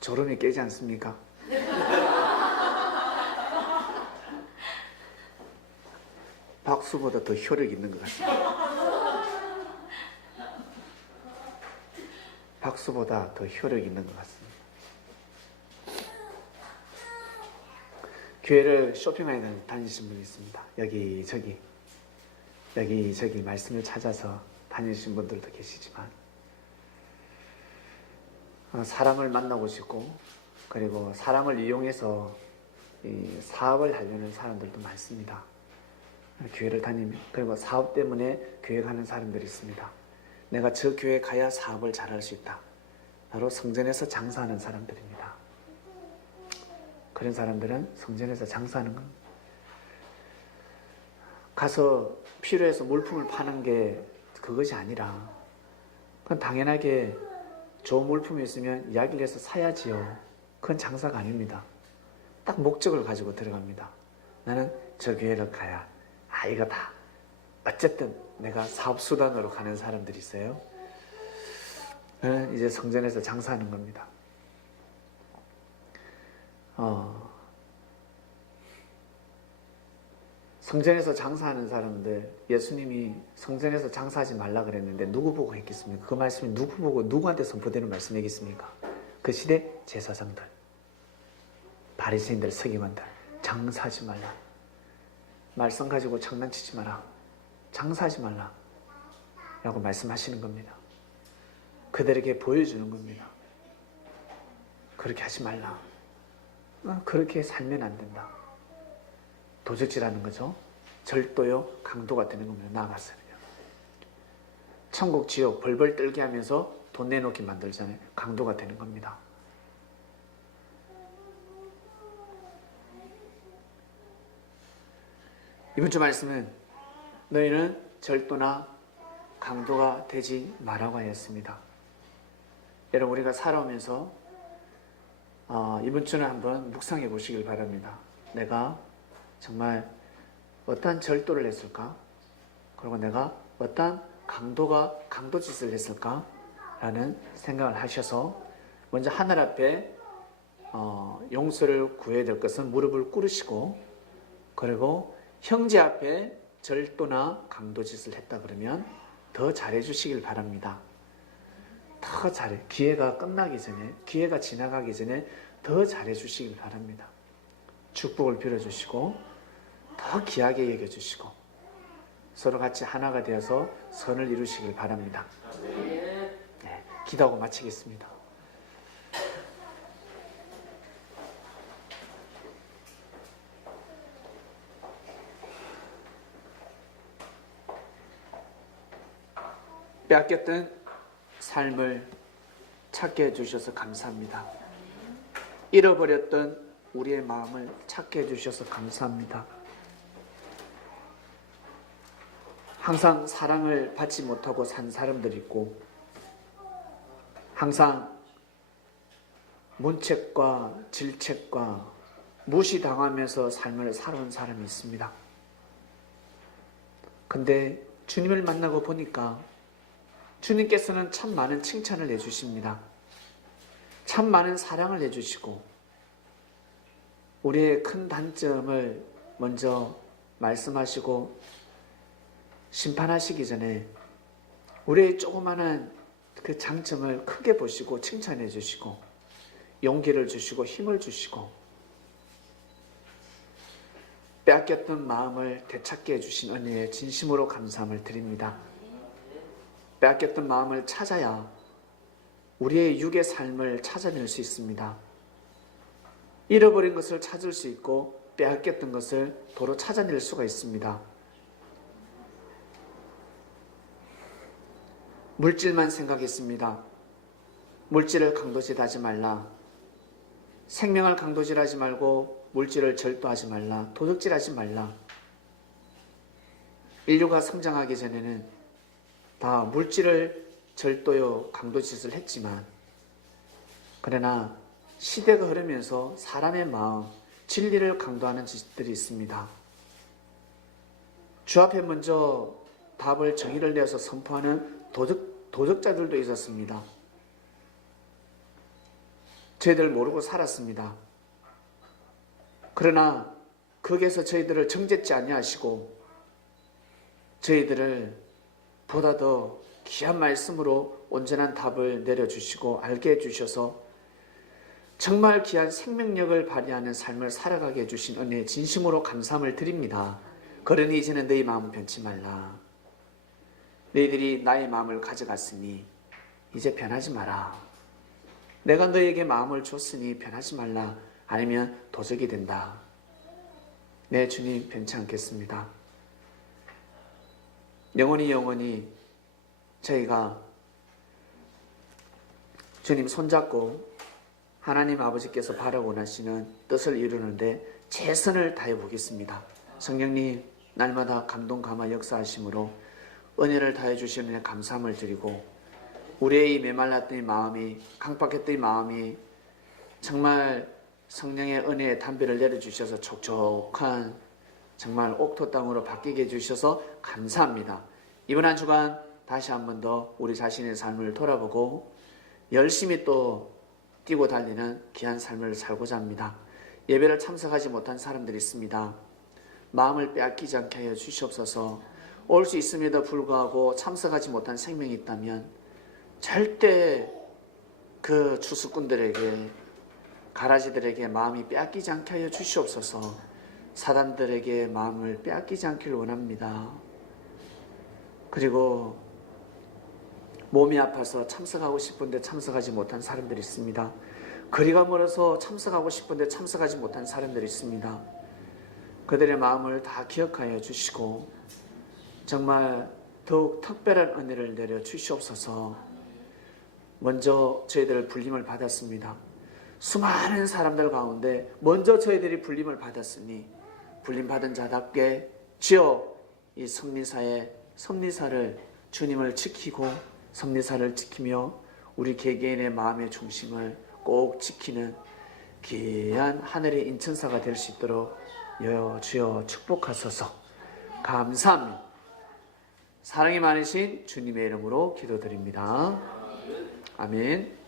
졸음이 깨지 않습니까? 박수보다 더 효력 있는 것 같습니다. 박수보다 더 효력 있는 것 같습니다. 교회를 쇼핑하러 다니신 분이 있습니다. 여기저기 말씀을 찾아서 다니신 분들도 계시지만 사람을 만나고 싶고 그리고 사람을 이용해서 이 사업을 하려는 사람들도 많습니다. 교회를 다니면. 그리고 사업 때문에 교회 가는 사람들이 있습니다. 내가 저 교회 가야 사업을 잘할 수 있다. 바로 성전에서 장사하는 사람들입니다. 그런 사람들은 성전에서 장사하는 건 가서 필요해서 물품을 파는 게 그것이 아니라 그건 당연하게 좋은 물품이 있으면 이야기를 해서 사야지요. 그건 장사가 아닙니다. 딱 목적을 가지고 들어갑니다. 나는 저 교회를 가야 이거 다 어쨌든 내가 사업수단으로 가는 사람들이 있어요. 이제 성전에서 장사하는 겁니다. 성전에서 장사하는 사람들, 예수님이 성전에서 장사하지 말라 그랬는데 누구 보고 했겠습니까? 그 말씀이 누구 보고 누구한테 선포되는 말씀이겠습니까? 그 시대 제사장들, 바리새인들, 서기관들, 장사하지 말라. 말씀 가지고 장난치지 마라. 장사하지 말라. 라고 말씀하시는 겁니다. 그들에게 보여주는 겁니다. 그렇게 하지 말라. 그렇게 살면 안 된다. 도적질하는 거죠. 절도요, 강도가 되는 겁니다. 나아가서요. 천국, 지옥 벌벌 떨게 하면서 돈 내놓게 만들잖아요. 강도가 되는 겁니다. 이번 주 말씀은 너희는 절도나 강도가 되지 말라고 하였습니다. 여러분, 우리가 살아오면서 이번 주는 한번 묵상해 보시길 바랍니다. 내가 정말 어떠한 절도를 했을까? 그리고 내가 어떠한 강도짓을 했을까? 라는 생각을 하셔서 먼저 하늘 앞에 용서를 구해야 될 것은 무릎을 꿇으시고, 그리고 형제 앞에 절도나 강도짓을 했다 그러면 더 잘해 주시길 바랍니다. 더 잘해. 기회가 끝나기 전에, 기회가 지나가기 전에 더 잘해 주시길 바랍니다. 축복을 빌어주시고 더 귀하게 여겨주시고 서로 같이 하나가 되어서 선을 이루시길 바랍니다. 네, 기도하고 마치겠습니다. 빼앗겼던 삶을 찾게 해주셔서 감사합니다. 잃어버렸던 우리의 마음을 찾게 해주셔서 감사합니다. 항상 사랑을 받지 못하고 산 사람들이 있고, 항상 문책과 질책과 무시당하면서 삶을 살아온 사람이 있습니다. 근데 주님을 만나고 보니까 주님께서는 참 많은 칭찬을 해주십니다. 참 많은 사랑을 해주시고, 우리의 큰 단점을 먼저 말씀하시고 심판하시기 전에 우리의 조그마한 그 장점을 크게 보시고 칭찬해 주시고 용기를 주시고 힘을 주시고 빼앗겼던 마음을 되찾게 해주신 은혜에 진심으로 감사함을 드립니다. 빼앗겼던 마음을 찾아야 우리의 육의 삶을 찾아낼 수 있습니다. 잃어버린 것을 찾을 수 있고 빼앗겼던 것을 도로 찾아낼 수가 있습니다. 물질만 생각했습니다. 물질을 강도질하지 말라. 생명을 강도질하지 말고 물질을 절도하지 말라. 도둑질하지 말라. 인류가 성장하기 전에는 다 물질을 절도요 강도짓을 했지만, 그러나 시대가 흐르면서 사람의 마음, 진리를 강도하는 짓들이 있습니다. 주 앞에 먼저 답을 정의를 내어서 선포하는 도적자들도 있었습니다. 저희들 모르고 살았습니다. 그러나 거기에서 저희들을 정죄치 아니하시고 저희들을 보다 더 귀한 말씀으로 온전한 답을 내려주시고 알게 해주셔서 정말 귀한 생명력을 발휘하는 삶을 살아가게 해주신 은혜에 진심으로 감사함을 드립니다. 그러니 이제는 너희 마음 변치 말라. 너희들이 나의 마음을 가져갔으니 이제 변하지 마라. 내가 너에게 마음을 줬으니 변하지 말라. 아니면 도적이 된다. 네, 주님 변치 않겠습니다. 영원히 저희가 주님 손잡고 하나님 아버지께서 바라고 원하시는 뜻을 이루는데 최선을 다해 보겠습니다. 성령님 날마다 감동 감화 역사하심으로 은혜를 다해 주시는 감사함을 드리고 우리의 이 메말랐던 이 마음이, 강박했던 이 마음이 정말 성령의 은혜의 담비를 내려주셔서 촉촉한 정말 옥토 땅으로 바뀌게 해주셔서 감사합니다. 이번 한 주간 다시 한 번 더 우리 자신의 삶을 돌아보고 열심히 또 뛰고 달리는 귀한 삶을 살고자 합니다. 예배를 참석하지 못한 사람들이 있습니다. 마음을 빼앗기지 않게 하여 주시옵소서. 올 수 있음에도 불구하고 참석하지 못한 생명이 있다면 절대 그 추수꾼들에게, 가라지들에게 마음이 빼앗기지 않게 하여 주시옵소서. 사단들에게 마음을 빼앗기지 않기를 원합니다. 그리고 몸이 아파서 참석하고 싶은데 참석하지 못한 사람들이 있습니다. 거리가 멀어서 참석하고 싶은데 참석하지 못한 사람들이 있습니다. 그들의 마음을 다 기억하여 주시고 정말 더욱 특별한 은혜를 내려 주시옵소서. 먼저 저희들 불림을 받았습니다. 수많은 사람들 가운데 먼저 저희들이 불림을 받았으니 불림받은 자답게 주여 이 섭리사를 주님을 지키고 섭리사를 지키며 우리 개개인의 마음의 중심을 꼭 지키는 귀한 하늘의 인천사가 될 수 있도록 주여 축복하소서. 감사합니다. 사랑이 많으신 주님의 이름으로 기도드립니다. 아멘.